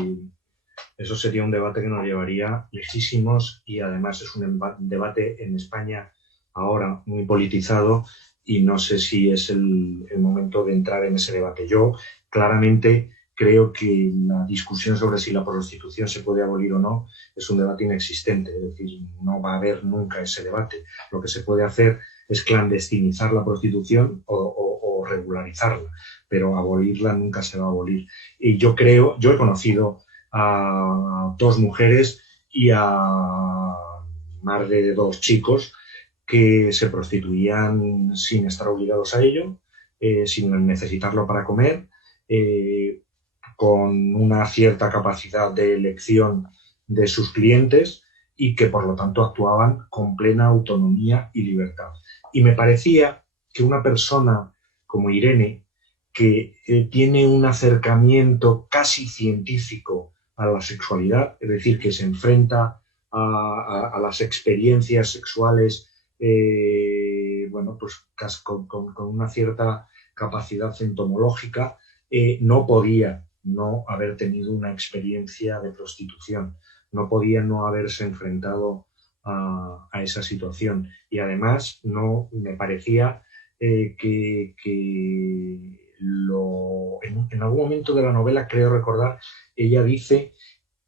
nos llevaría lejísimos y además es un debate en España ahora muy politizado y no sé si es el momento de entrar en ese debate. Yo claramente creo que la discusión sobre si la prostitución se puede abolir o no es un debate inexistente, es decir, no va a haber nunca ese debate. Lo que se puede hacer es clandestinizar la prostitución o regularizarla, pero abolirla nunca se va a abolir. Y yo he conocido a dos mujeres y a madre de dos chicos que se prostituían sin estar obligados a ello, sin necesitarlo para comer, con una cierta capacidad de elección de sus clientes y que por lo tanto actuaban con plena autonomía y libertad. Y me parecía que una persona como Irene, que tiene un acercamiento casi científico a la sexualidad, es decir, que se enfrenta a las experiencias sexuales, bueno, pues con una cierta capacidad entomológica, no podía no haber tenido una experiencia de prostitución, no podía no haberse enfrentado a esa situación. Y además no me parecía que en algún momento de la novela, creo recordar, ella dice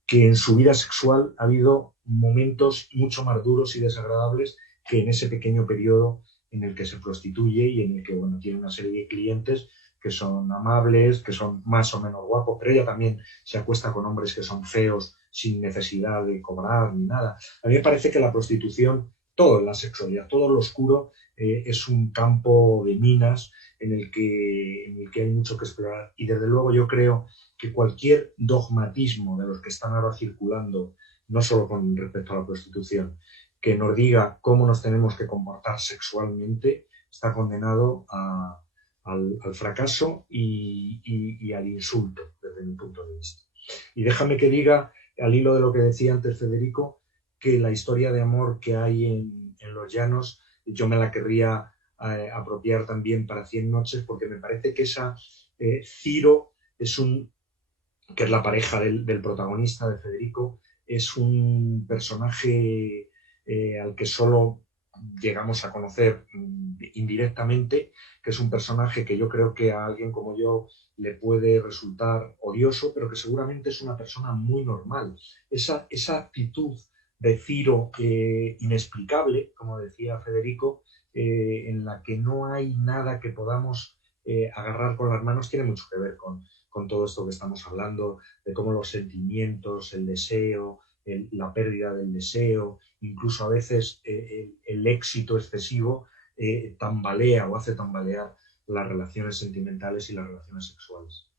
que en su vida sexual ha habido momentos mucho más duros y desagradables que en ese pequeño periodo en el que se prostituye y en el que, bueno, tiene una serie de clientes que son amables, que son más o menos guapos, pero ella también se acuesta con hombres que son feos sin necesidad de cobrar ni nada. A mí me parece que la prostitución, todo en la sexualidad, todo lo oscuro, es un campo de minas en el que hay mucho que explorar. Y desde luego yo creo que cualquier dogmatismo de los que están ahora circulando, no solo con respecto a la prostitución, que nos diga cómo nos tenemos que comportar sexualmente, está condenado al fracaso y al insulto, desde mi punto de vista. Y déjame que diga, al hilo de lo que decía antes Federico, que la historia de amor que hay en Los Llanos, yo me la querría apropiar también para 100 noches, porque me parece que Ciro que es la pareja del protagonista, de Federico, es un personaje al que solo llegamos a conocer indirectamente, que es un personaje que yo creo que a alguien como yo le puede resultar odioso, pero que seguramente es una persona muy normal. Esa actitud de Ciro inexplicable, como decía Federico, en la que no hay nada que podamos agarrar con las manos, tiene mucho que ver con todo esto que estamos hablando, de cómo los sentimientos, el deseo, la pérdida del deseo, incluso a veces el éxito excesivo tambalea o hace tambalear las relaciones sentimentales y las relaciones sexuales.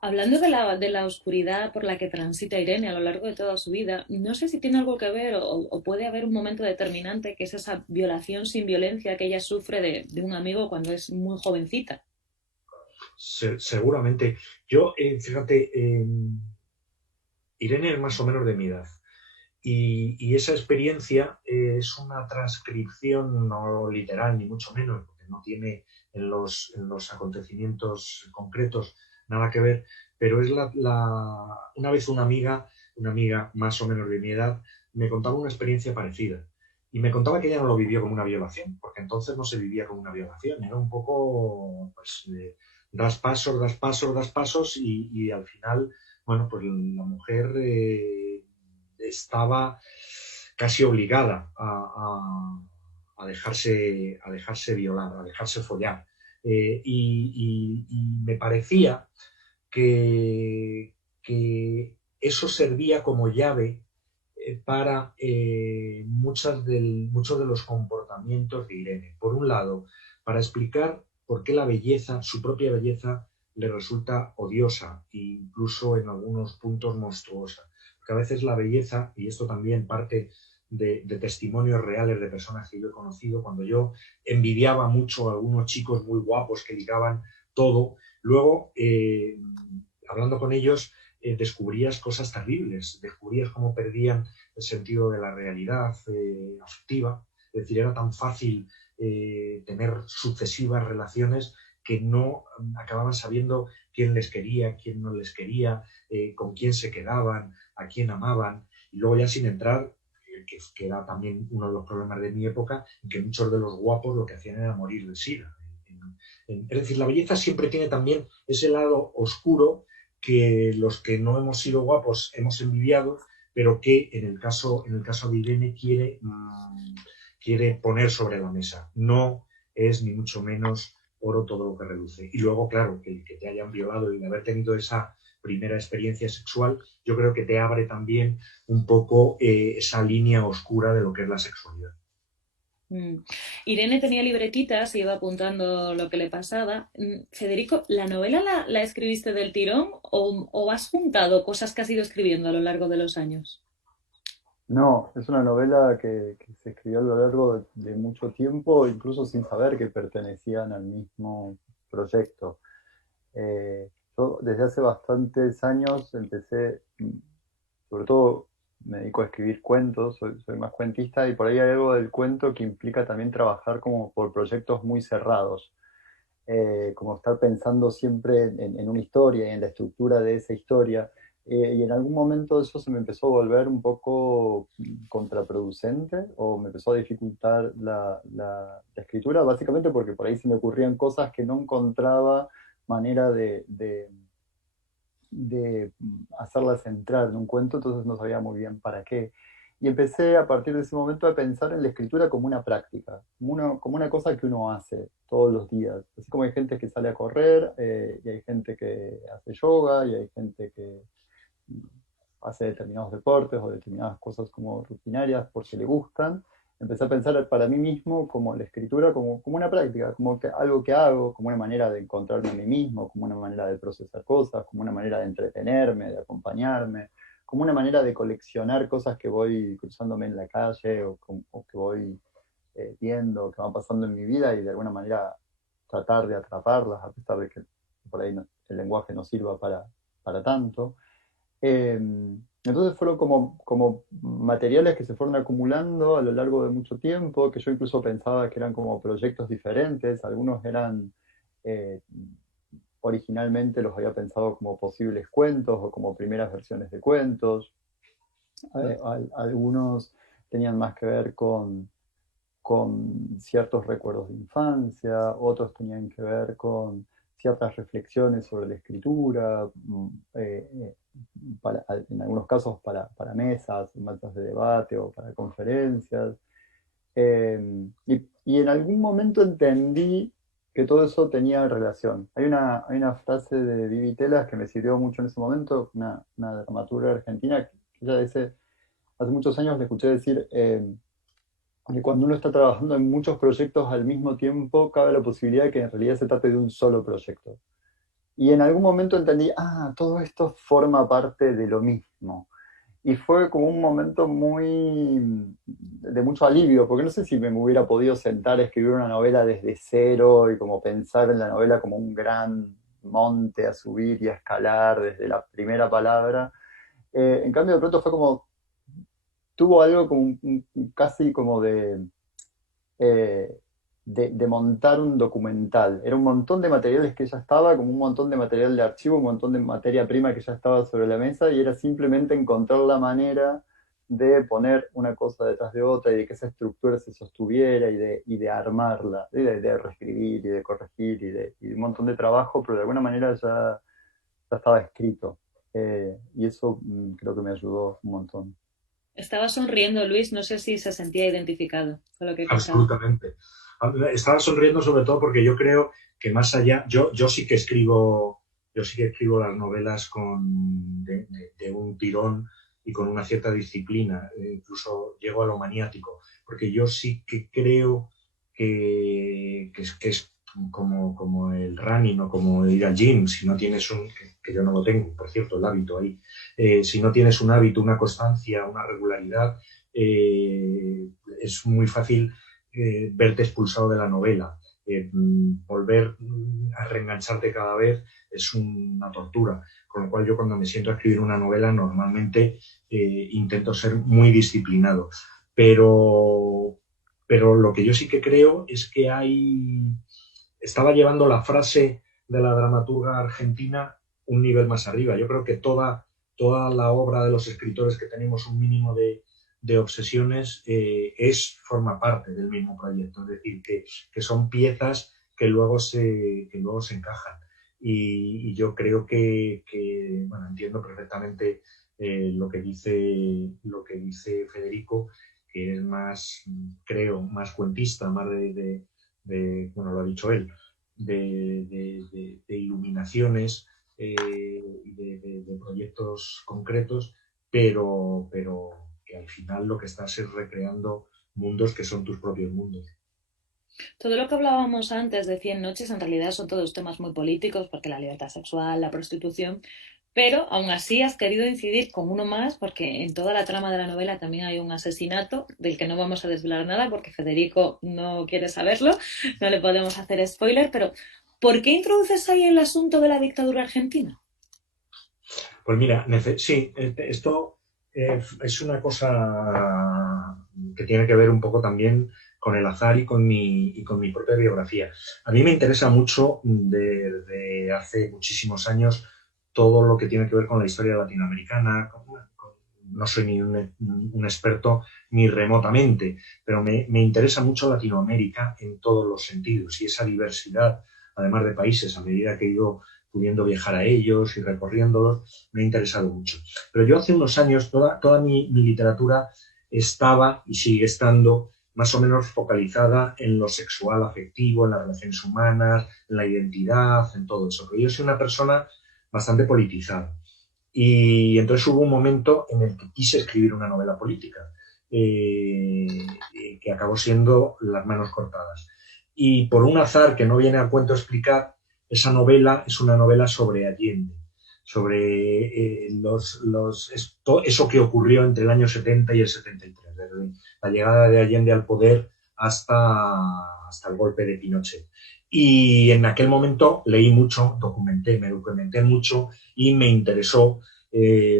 Hablando de la oscuridad por la que transita Irene a lo largo de toda su vida, no sé si tiene algo que ver o puede haber un momento determinante que es esa violación sin violencia que ella sufre de un amigo cuando es muy jovencita. Seguramente. Yo, fíjate, Irene es más o menos de mi edad. Y esa experiencia es una transcripción no literal, ni mucho menos, porque no tiene en los acontecimientos concretos nada que ver, pero es una vez una amiga más o menos de mi edad, me contaba una experiencia parecida. Y me contaba que ella no lo vivió como una violación, porque entonces no se vivía como una violación, era un poco, pues, das pasos y al final, bueno, pues la mujer estaba casi obligada a dejarse violar, a dejarse follar. Y me parecía que eso servía como llave para muchos de los comportamientos de Irene. Por un lado, para explicar por qué la belleza, su propia belleza, le resulta odiosa e incluso en algunos puntos monstruosa. Porque a veces la belleza, y esto también parte de testimonios reales de personas que yo he conocido, cuando yo envidiaba mucho a algunos chicos muy guapos que ligaban todo, luego, hablando con ellos, descubrías cosas terribles, descubrías cómo perdían el sentido de la realidad afectiva. Es decir, era tan fácil tener sucesivas relaciones que no acababan sabiendo quién les quería, quién no les quería, con quién se quedaban, a quién amaban. Y luego ya sin entrar, que era también uno de los problemas de mi época, en que muchos de los guapos lo que hacían era morir de sida. Es decir, la belleza siempre tiene también ese lado oscuro que los que no hemos sido guapos hemos envidiado, pero que en el caso de Irene quiere poner sobre la mesa. No es ni mucho menos oro todo lo que reluce. Y luego, claro, que te hayan violado y de haber tenido esa primera experiencia sexual, yo creo que te abre también un poco esa línea oscura de lo que es la sexualidad. Mm. Irene tenía libretitas y iba apuntando lo que le pasaba. Federico, ¿la novela la escribiste del tirón o has juntado cosas que has ido escribiendo a lo largo de los años? No, es una novela que se escribió a lo largo de mucho tiempo, incluso sin saber que pertenecían al mismo proyecto. Yo desde hace bastantes años empecé, sobre todo me dedico a escribir cuentos, soy más cuentista y por ahí hay algo del cuento que implica también trabajar como por proyectos muy cerrados, como estar pensando siempre en una historia y en la estructura de esa historia. Y en algún momento eso se me empezó a volver un poco contraproducente o me empezó a dificultar la escritura, básicamente porque por ahí se me ocurrían cosas que no encontraba manera de hacerlas entrar en un cuento, entonces no sabía muy bien para qué. Y empecé a partir de ese momento a pensar en la escritura como una práctica, como una cosa que uno hace todos los días. Así como hay gente que sale a correr, y hay gente que hace yoga, y hay gente que hace determinados deportes o determinadas cosas como rutinarias porque le gustan, empecé a pensar para mí mismo como la escritura como una práctica, como que algo que hago, como una manera de encontrarme a mí mismo, como una manera de procesar cosas, como una manera de entretenerme, de acompañarme, como una manera de coleccionar cosas que voy cruzándome en la calle o que voy viendo, que van pasando en mi vida y de alguna manera tratar de atraparlas a pesar de que por ahí el lenguaje no sirva para tanto. Eh, entonces fueron como materiales que se fueron acumulando a lo largo de mucho tiempo, que yo incluso pensaba que eran como proyectos diferentes, algunos eran, eh, originalmente los había pensado como posibles cuentos o como primeras versiones de cuentos. Algunos tenían más que ver con ciertos recuerdos de infancia, otros tenían que ver con ciertas reflexiones sobre la escritura, en algunos casos para mesas de debate o para conferencias. Y en algún momento entendí que todo eso tenía relación. Hay una frase de Vivi Telas que me sirvió mucho en ese momento, una dramaturga argentina, que ella dice, hace muchos años le escuché decir, que cuando uno está trabajando en muchos proyectos al mismo tiempo, cabe la posibilidad de que en realidad se trate de un solo proyecto. Y en algún momento entendí, todo esto forma parte de lo mismo. Y fue como un momento de mucho alivio, porque no sé si me hubiera podido sentar a escribir una novela desde cero y como pensar en la novela como un gran monte a subir y a escalar desde la primera palabra. En cambio, de pronto fue como, tuvo algo como casi como eh, de montar un documental. Era un montón de materiales que ya estaba, como un montón de material de archivo, un montón de materia prima que ya estaba sobre la mesa y era simplemente encontrar la manera de poner una cosa detrás de otra y de que esa estructura se sostuviera y de armarla, de reescribir y de corregir y de un montón de trabajo, pero de alguna manera ya estaba escrito. Y eso creo que me ayudó un montón. Estaba sonriendo, Luis, no sé si se sentía identificado con lo que contaba. Absolutamente. Estaba sonriendo sobre todo porque yo creo que más allá, yo sí que escribo las novelas de un tirón y con una cierta disciplina, incluso llego a lo maniático, porque yo sí que creo que es como el running o como ir al gym, si no tienes que yo no lo tengo, por cierto, el hábito ahí, si no tienes un hábito, una constancia, una regularidad, es muy fácil verte expulsado de la novela. Volver a reengancharte cada vez es una tortura. Con lo cual yo cuando me siento a escribir una novela normalmente intento ser muy disciplinado. Pero, pero lo que yo sí que creo es que estaba llevando la frase de la dramaturga argentina un nivel más arriba. Yo creo que toda la obra de los escritores que tenemos un mínimo de obsesiones forma parte del mismo proyecto, es decir, que son piezas que luego se encajan. Y yo creo bueno, entiendo perfectamente lo que dice Federico, que es más, creo, más cuentista, más bueno, lo ha dicho él, de iluminaciones y de proyectos concretos, pero que al final lo que estás es recreando mundos que son tus propios mundos. Todo lo que hablábamos antes de 100 noches en realidad son todos temas muy políticos, porque la libertad sexual, la prostitución, pero aún así has querido incidir con uno más, porque en toda la trama de la novela también hay un asesinato del que no vamos a desvelar nada, porque Federico no quiere saberlo, no le podemos hacer spoiler, pero ¿por qué introduces ahí el asunto de la dictadura argentina? Pues mira, sí, esto es una cosa que tiene que ver un poco también con el azar y con mi propia biografía. A mí me interesa mucho desde hace muchísimos años todo lo que tiene que ver con la historia latinoamericana. No soy ni un experto ni remotamente, pero me interesa mucho Latinoamérica en todos los sentidos y esa diversidad, además de países, a medida que he ido pudiendo viajar a ellos y recorriéndolos, me ha interesado mucho. Pero yo hace unos años, toda mi literatura estaba y sigue estando más o menos focalizada en lo sexual afectivo, en las relaciones humanas, en la identidad, en todo eso. Pero yo soy una persona bastante politizada. Y entonces hubo un momento en el que quise escribir una novela política, que acabó siendo Las manos cortadas. Y por un azar que no viene a cuento explicar, esa novela es una novela sobre Allende, sobre eso que ocurrió entre el año 70 y el 73, desde la llegada de Allende al poder hasta el golpe de Pinochet. Y en aquel momento leí mucho, me documenté mucho y me interesó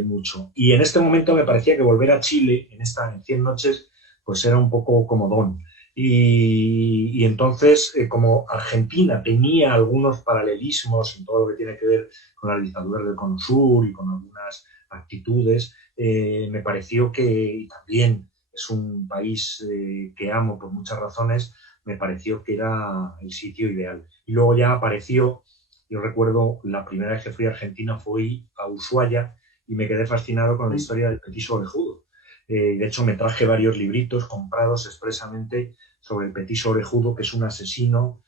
mucho. Y en este momento me parecía que volver a Chile, en 100 noches, pues era un poco comodón. Y entonces, como Argentina tenía algunos paralelismos en todo lo que tiene que ver con las dictaduras del Cono Sur y con algunas actitudes, me pareció que, y también es un país que amo por muchas razones, me pareció que era el sitio ideal. Y luego ya apareció, yo recuerdo la primera vez que fui a Argentina fui a Ushuaia y me quedé fascinado con la historia del Petiso Orejudo. De hecho, me traje varios libritos comprados expresamente sobre el Petiso Orejudo, que es un asesino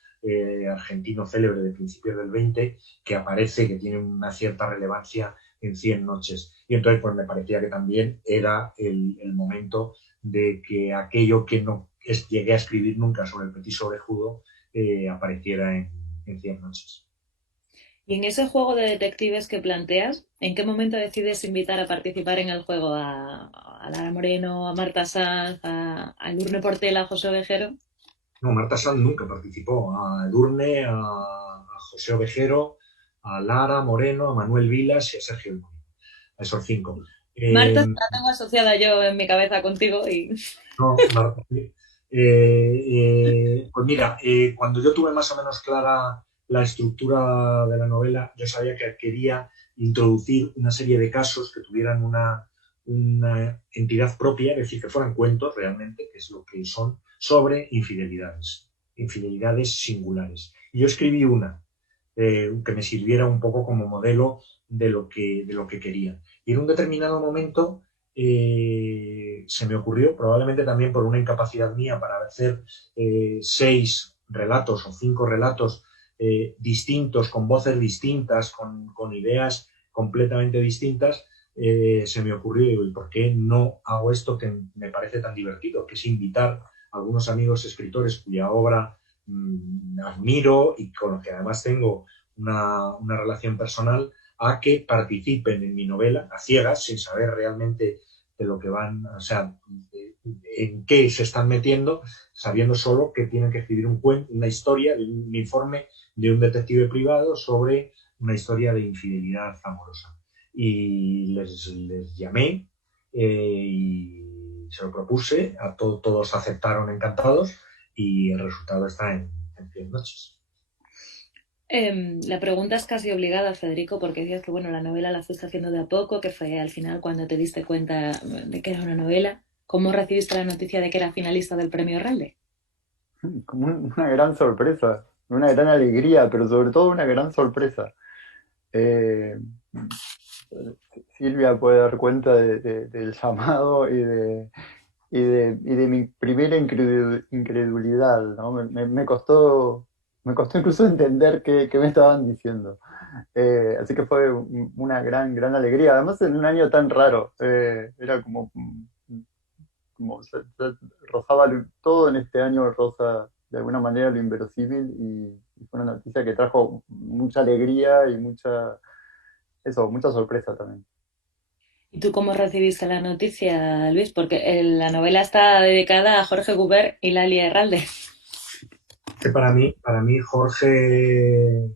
argentino célebre de principios del 20, que aparece, que tiene una cierta relevancia en 100 noches. Y entonces pues me parecía que también era el momento de que aquello que no llegué a escribir nunca sobre el Petiso Orejudo apareciera en 100 noches. Y en ese juego de detectives que planteas, ¿en qué momento decides invitar a participar en el juego a Lara Moreno, a Marta Sanz, a Edurne Portela, a José Ovejero? No, Marta Sanz nunca participó. A Edurne, a José Ovejero, a Lara Moreno, a Manuel Vilas y a Sergio Elmo. A esos 5. Marta la tengo asociada yo en mi cabeza contigo y... No, Marta. Pues mira, cuando yo tuve más o menos clara la estructura de la novela, yo sabía que quería introducir una serie de casos que tuvieran una entidad propia, es decir, que fueran cuentos realmente, que es lo que son, sobre infidelidades singulares. Y yo escribí una que me sirviera un poco como modelo de lo que quería. Y en un determinado momento se me ocurrió, probablemente también por una incapacidad mía para hacer 6 relatos o 5 relatos distintos, con voces distintas, con ideas completamente distintas, se me ocurrió, digo, ¿y por qué no hago esto que me parece tan divertido? Que es invitar a algunos amigos escritores cuya obra admiro y con los que además tengo una relación personal, a que participen en mi novela a ciegas, sin saber realmente de lo que van, o sea, en qué se están metiendo, sabiendo solo que tienen que escribir una historia, un informe de un detective privado sobre una historia de infidelidad amorosa. Y les llamé y se lo propuse, todos aceptaron encantados y el resultado está en 100 noches. La pregunta es casi obligada, Federico, porque dices que bueno, la novela la fuiste haciendo de a poco, que fue al final cuando te diste cuenta de que era una novela. ¿Cómo recibiste la noticia de que era finalista del Premio Ralde? Como una gran sorpresa, una gran alegría, pero sobre todo una gran sorpresa. Eh, Silvia puede dar cuenta del llamado y de mi primera incredulidad, ¿no? Me costó incluso entender qué me estaban diciendo. Así que fue una gran alegría, además en un año tan raro. Era como como se rozaba todo en este año, roza de alguna manera lo inverosímil y fue una noticia que trajo mucha alegría y mucha sorpresa también. ¿Y tú cómo recibiste la noticia, Luis? Porque la novela está dedicada a Jorge Gubert y Lali Herralde. Que para mí Jorge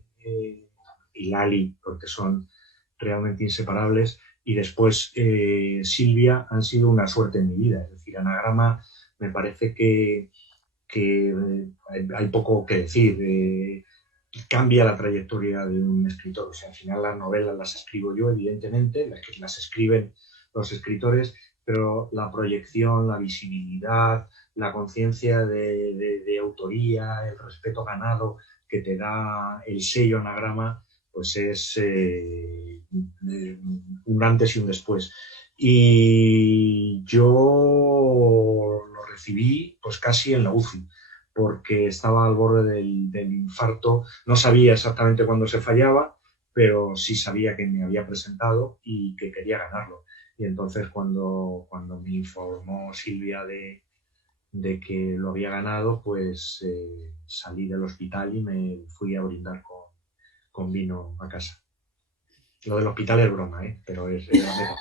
y Lali, porque son realmente inseparables, y después Silvia han sido una suerte en mi vida. Es decir, Anagrama me parece que hay poco que decir. Cambia la trayectoria de un escritor. O sea, al final las novelas las escribo yo, evidentemente, las escriben los escritores, pero la proyección, la visibilidad, la conciencia de autoría, el respeto ganado que te da el sello Anagrama, pues es un antes y un después. Y yo lo recibí pues casi en la UCI, porque estaba al borde del infarto. No sabía exactamente cuándo se fallaba, pero sí sabía que me había presentado y que quería ganarlo. Y entonces cuando me informó Silvia de que lo había ganado, pues salí del hospital y me fui a brindar con vino a casa. Lo del hospital es broma, pero es verdad.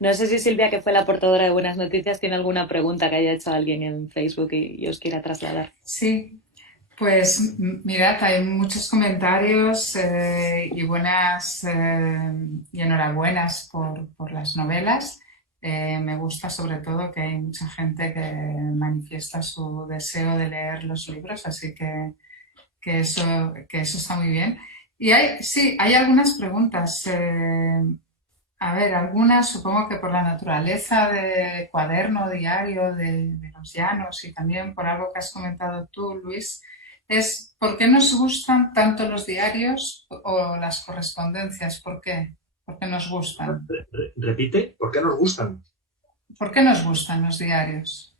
No sé si Silvia, que fue la portadora de Buenas Noticias, tiene alguna pregunta que haya hecho alguien en Facebook y os quiera trasladar. Sí, pues mirad, hay muchos comentarios y buenas y enhorabuenas por las novelas. Me gusta sobre todo que hay mucha gente que manifiesta su deseo de leer los libros, así que eso está muy bien. Y hay algunas preguntas. A ver, algunas supongo que por la naturaleza de cuaderno diario de los llanos y también por algo que has comentado tú, Luis, es ¿por qué nos gustan tanto los diarios o las correspondencias? ¿Por qué? ¿Por qué nos gustan? Repite, ¿por qué nos gustan? ¿Por qué nos gustan los diarios?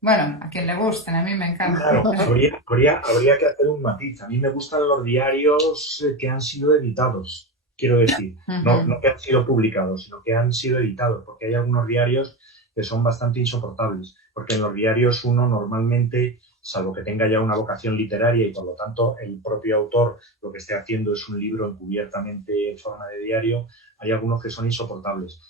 Bueno, a quien le gusten, a mí me encantan. Claro, habría que hacer un matiz. A mí me gustan los diarios que han sido editados, quiero decir, no que han sido publicados, sino que han sido editados, porque hay algunos diarios que son bastante insoportables, porque en los diarios uno normalmente, salvo que tenga ya una vocación literaria y por lo tanto el propio autor lo que esté haciendo es un libro encubiertamente en forma de diario, hay algunos que son insoportables.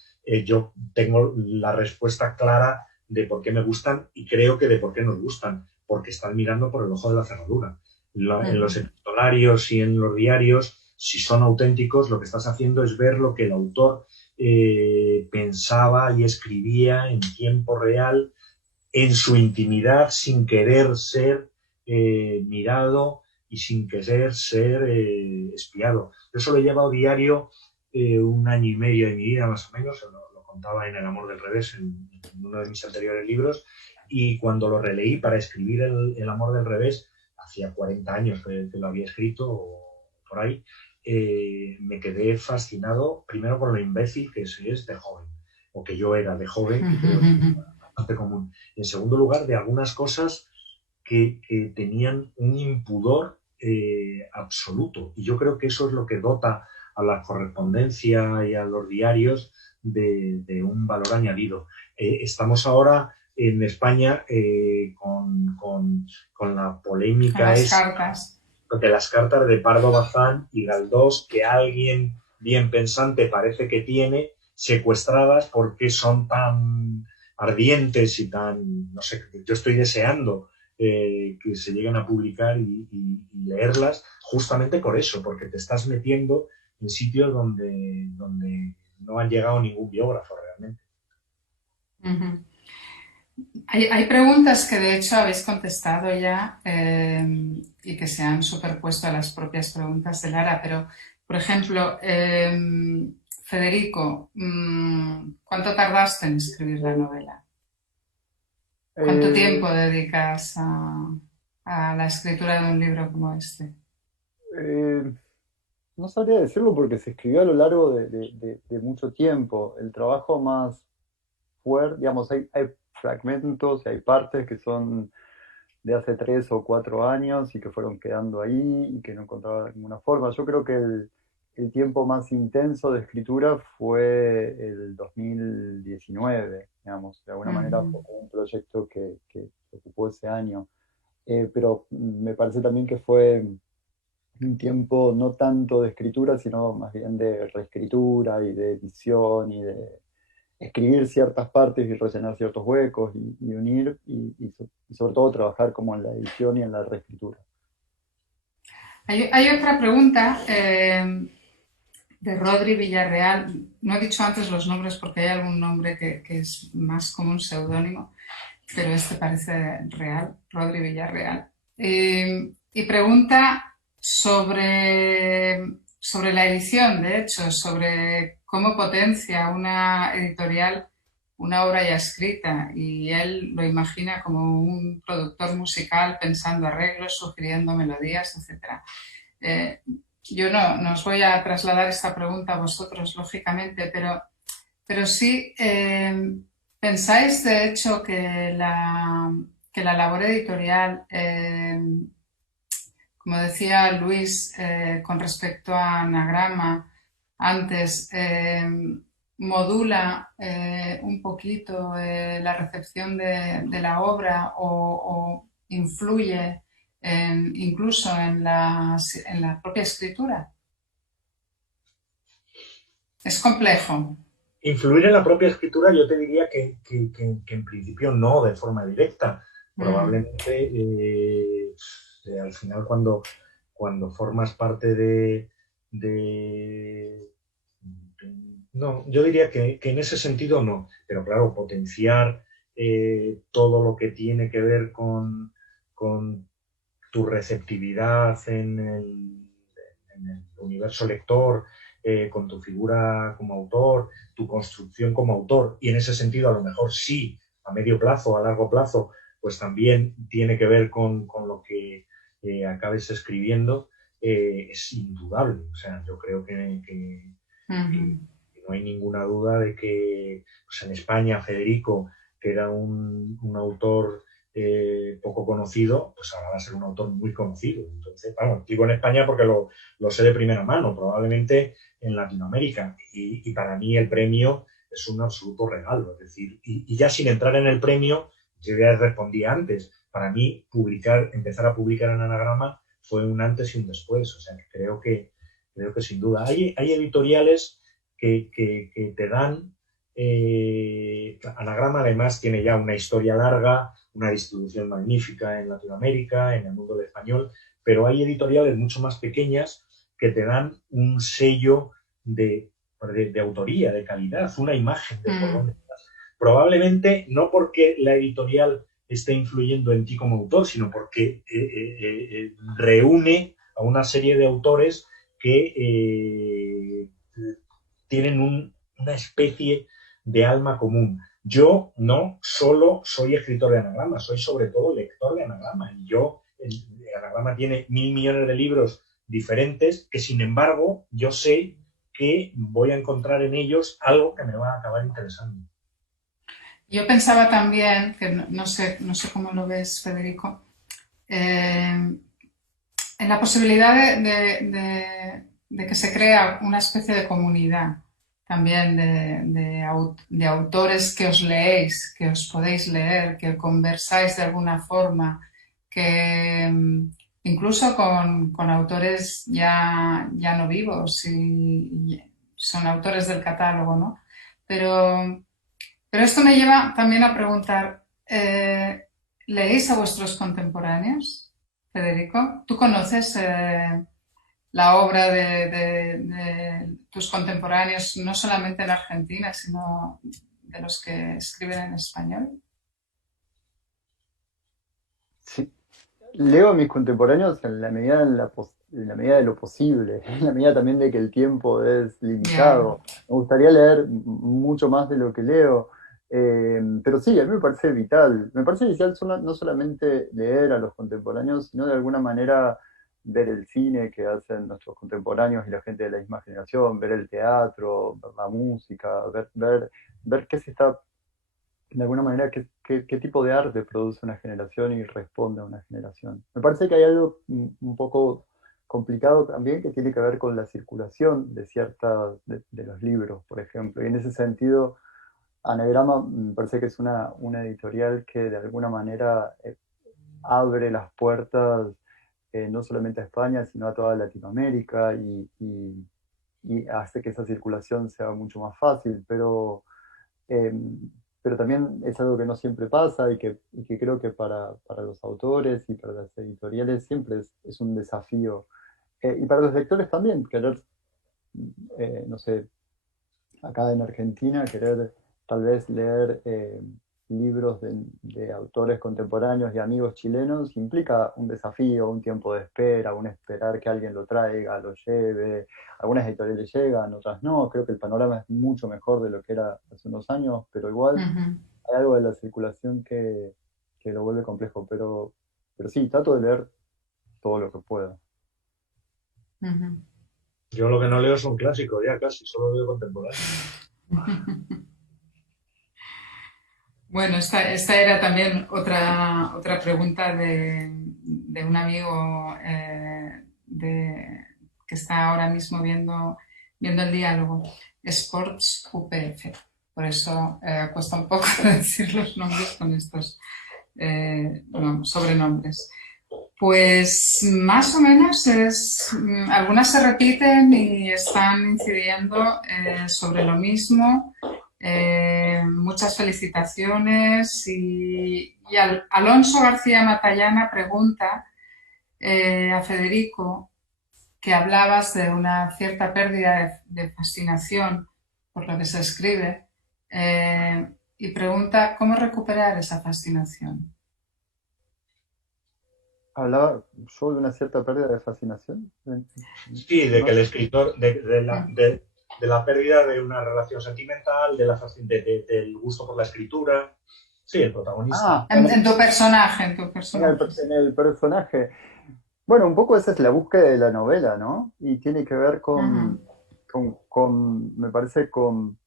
Yo tengo la respuesta clara de por qué me gustan y creo que de por qué nos gustan, porque están mirando por el ojo de la cerradura. En los epistolarios y en los diarios, si son auténticos, lo que estás haciendo es ver lo que el autor pensaba y escribía en tiempo real, en su intimidad, sin querer ser mirado y sin querer ser espiado. Yo solo he llevado diario 1 año y medio de mi vida, más o menos, lo contaba en El amor del revés, en uno de mis anteriores libros, y cuando lo releí para escribir El amor del revés, hacía 40 años que lo había escrito, o por ahí, me quedé fascinado, primero por lo imbécil que es de joven, o que yo era de joven, que creo que es bastante común. Y en segundo lugar, de algunas cosas que tenían un impudor absoluto. Y yo creo que eso es lo que dota a la correspondencia y a los diarios de un valor añadido. Estamos ahora en España con la polémica de las cartas de Pardo Bazán y Galdós, que alguien bien pensante parece que tiene, secuestradas porque son tan ardientes y tan, no sé, yo estoy deseando que se lleguen a publicar y leerlas justamente por eso, porque te estás metiendo en sitios donde no han llegado ningún biógrafo realmente. Hay preguntas que de hecho habéis contestado ya y que se han superpuesto a las propias preguntas de Lara, pero por ejemplo, Federico, ¿cuánto tardaste en escribir la novela? ¿Cuánto tiempo dedicas a la escritura de un libro como este? No sabría decirlo porque se escribió a lo largo de mucho tiempo. El trabajo más fuerte, digamos, hay fragmentos y hay partes que son de hace 3 o 4 años y que fueron quedando ahí y que no encontraba ninguna forma. Yo creo que el tiempo más intenso de escritura fue el 2019, digamos. De alguna manera fue un proyecto que ocupó ese año. Pero me parece también que fue un tiempo no tanto de escritura, sino más bien de reescritura y de edición y de escribir ciertas partes y rellenar ciertos huecos y unir y sobre todo trabajar como en la edición y en la reescritura. Hay otra pregunta de Rodri Villarreal. No he dicho antes los nombres porque hay algún nombre que es más como un seudónimo, pero este parece real, Rodri Villarreal. Y pregunta sobre la edición, de hecho, sobre cómo potencia una editorial una obra ya escrita, y él lo imagina como un productor musical pensando arreglos, sugiriendo melodías, etc. Eh, yo no os voy a trasladar esta pregunta a vosotros, lógicamente, pero sí, ¿pensáis de hecho que la labor editorial, como decía Luis con respecto a Anagrama antes, modula un poquito la recepción de la obra o influye incluso en la propia escritura? Es complejo. Influir en la propia escritura, yo te diría que en principio no de forma directa. Probablemente al final cuando formas parte no, yo diría que en ese sentido no, pero claro, potenciar todo lo que tiene que ver con tu receptividad en el universo lector, con tu figura como autor, tu construcción como autor, y en ese sentido a lo mejor sí, a medio plazo, a largo plazo, pues también tiene que ver con lo que acabes escribiendo, es indudable. O sea, yo creo que no hay ninguna duda de que pues en España Federico, que era un autor poco conocido, pues ahora va a ser un autor muy conocido. Entonces, bueno, digo en España porque lo sé de primera mano, probablemente en Latinoamérica. Y para mí el premio es un absoluto regalo. Es decir, y ya sin entrar en el premio, yo ya respondí antes, para mí empezar a publicar en Anagrama fue un antes y un después. O sea, creo que sin duda. Hay editoriales que te dan. Anagrama además tiene ya una historia larga, una distribución magnífica en Latinoamérica, en el mundo del español, pero hay editoriales mucho más pequeñas que te dan un sello de autoría, de calidad, una imagen de por dónde estás. Probablemente no porque la editorial esté influyendo en ti como autor, sino porque reúne a una serie de autores que tienen una especie de alma común. Yo no solo soy escritor de Anagrama, soy sobre todo lector de Anagrama. Y Anagrama tiene 1.000 millones de libros diferentes que, sin embargo, yo sé que voy a encontrar en ellos algo que me va a acabar interesando. Yo pensaba también, que no sé cómo lo ves, Federico, en la posibilidad de que se crea una especie de comunidad también de autores que os leéis, que os podéis leer, que conversáis de alguna forma, que incluso con autores ya no vivos y son autores del catálogo, ¿no? Pero esto me lleva también a preguntar, ¿leéis a vuestros contemporáneos, Federico? ¿Tú conoces la obra de tus contemporáneos, no solamente en Argentina, sino de los que escriben en español? Sí. Leo a mis contemporáneos en la medida, en la medida de lo posible, en la medida también de que el tiempo es limitado. Yeah. Me gustaría leer mucho más de lo que leo, pero sí, a mí me parece vital. Me parece vital no solamente leer a los contemporáneos, sino de alguna manera ver el cine que hacen nuestros contemporáneos y la gente de la misma generación, ver el teatro, ver la música, ver qué se está de alguna manera qué tipo de arte produce una generación y responde a una generación. Me parece que hay algo un poco complicado también que tiene que ver con la circulación de los libros, por ejemplo. Y en ese sentido, Anagrama me parece que es una editorial que de alguna manera abre las puertas no solamente a España, sino a toda Latinoamérica y hace que esa circulación sea mucho más fácil, eh, pero también es algo que no siempre pasa y que creo que para los autores y para las editoriales siempre es un desafío. Y para los lectores también, querer, no sé, acá en Argentina, querer tal vez leer libros de autores contemporáneos y amigos chilenos implica un desafío, un tiempo de espera, un esperar que alguien lo traiga, lo lleve. Algunas editoriales llegan, otras no. Creo que el panorama es mucho mejor de lo que era hace unos años, pero igual hay algo de la circulación que lo vuelve complejo. Pero sí, trato de leer todo lo que pueda. Yo lo que no leo son clásicos ya casi, solo leo contemporáneos. Bueno, esta era también otra pregunta de un amigo que está ahora mismo viendo el diálogo, Sports UPF. Por eso cuesta un poco decir los nombres con estos sobrenombres. Pues más o menos algunas se repiten y están incidiendo sobre lo mismo. Muchas felicitaciones y Alonso García Matallana pregunta a Federico que hablabas de una cierta pérdida de fascinación por lo que se escribe y pregunta cómo recuperar esa fascinación. ¿Hablaba yo de una cierta pérdida de fascinación? Sí, de que el escritor, de la pérdida de una relación sentimental, del gusto por la escritura. Sí, el protagonista. En tu personaje, En el personaje. Bueno, un poco esa es la búsqueda de la novela, ¿no? Y tiene que ver me parece, con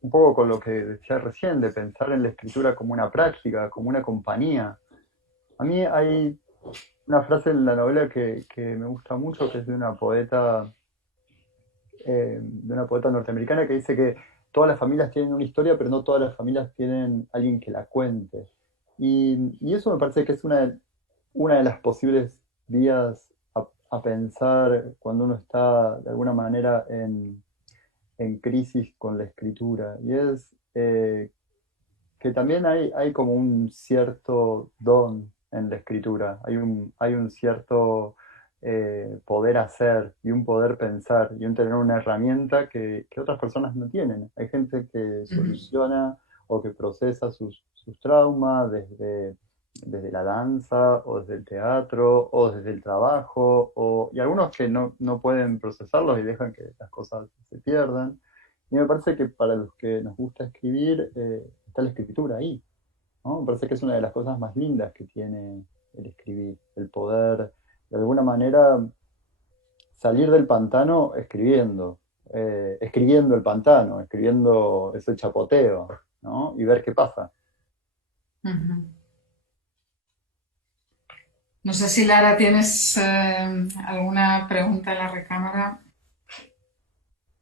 un poco con lo que decía recién, de pensar en la escritura como una práctica, como una compañía. A mí hay una frase en la novela que me gusta mucho, que es de una poeta norteamericana que dice que todas las familias tienen una historia, pero no todas las familias tienen alguien que la cuente. Y eso me parece que es una de las posibles vías a pensar cuando uno está de alguna manera en crisis con la escritura. Y es que también hay como un cierto don en la escritura, hay un cierto poder hacer y un poder pensar y un tener una herramienta que otras personas no tienen. Hay gente que soluciona o que procesa sus traumas desde la danza o desde el teatro o desde el trabajo y algunos que no pueden procesarlos y dejan que las cosas se pierdan. Y me parece que para los que nos gusta escribir está la escritura ahí, ¿no? Me parece que es una de las cosas más lindas que tiene el escribir, el poder de alguna manera salir del pantano escribiendo el pantano, escribiendo ese chapoteo, ¿no? Y ver qué pasa. No sé si, Lara, tienes alguna pregunta en la recámara.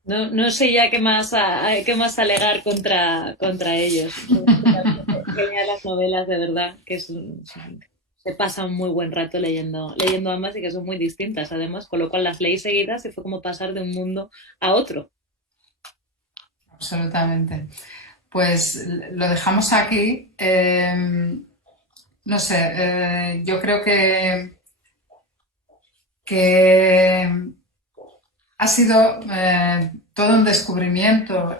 No sé ya qué más alegar contra ellos. Genial las novelas, de verdad, que se pasa un muy buen rato leyendo ambas y que son muy distintas, además, con lo cual las leí seguidas y fue como pasar de un mundo a otro. Absolutamente. Pues lo dejamos aquí. No sé, yo creo que ha sido todo un descubrimiento.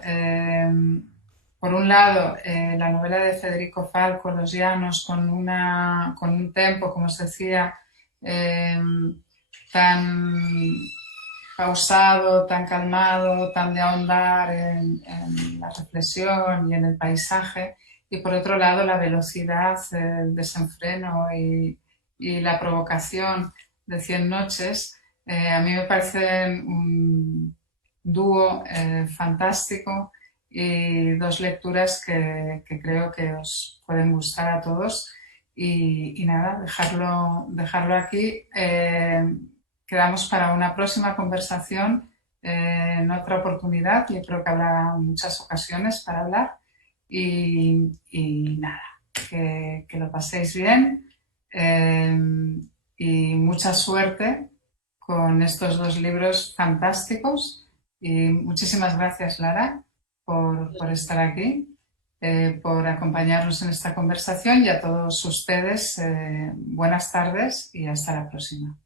Por un lado, la novela de Federico Falco, Los Llanos, con un tempo, como os decía, tan pausado, tan calmado, tan de ahondar en la reflexión y en el paisaje. Y por otro lado, la velocidad, el desenfreno y la provocación de 100 noches, a mí me parece un dúo fantástico y dos lecturas que creo que os pueden gustar a todos Y nada, dejarlo aquí. Quedamos para una próxima conversación en otra oportunidad. Yo creo que habrá muchas ocasiones para hablar. Y nada, que lo paséis bien y mucha suerte con estos 2 libros fantásticos. Y muchísimas gracias, Lara, por estar aquí, por acompañarnos en esta conversación, y a todos ustedes, buenas tardes y hasta la próxima.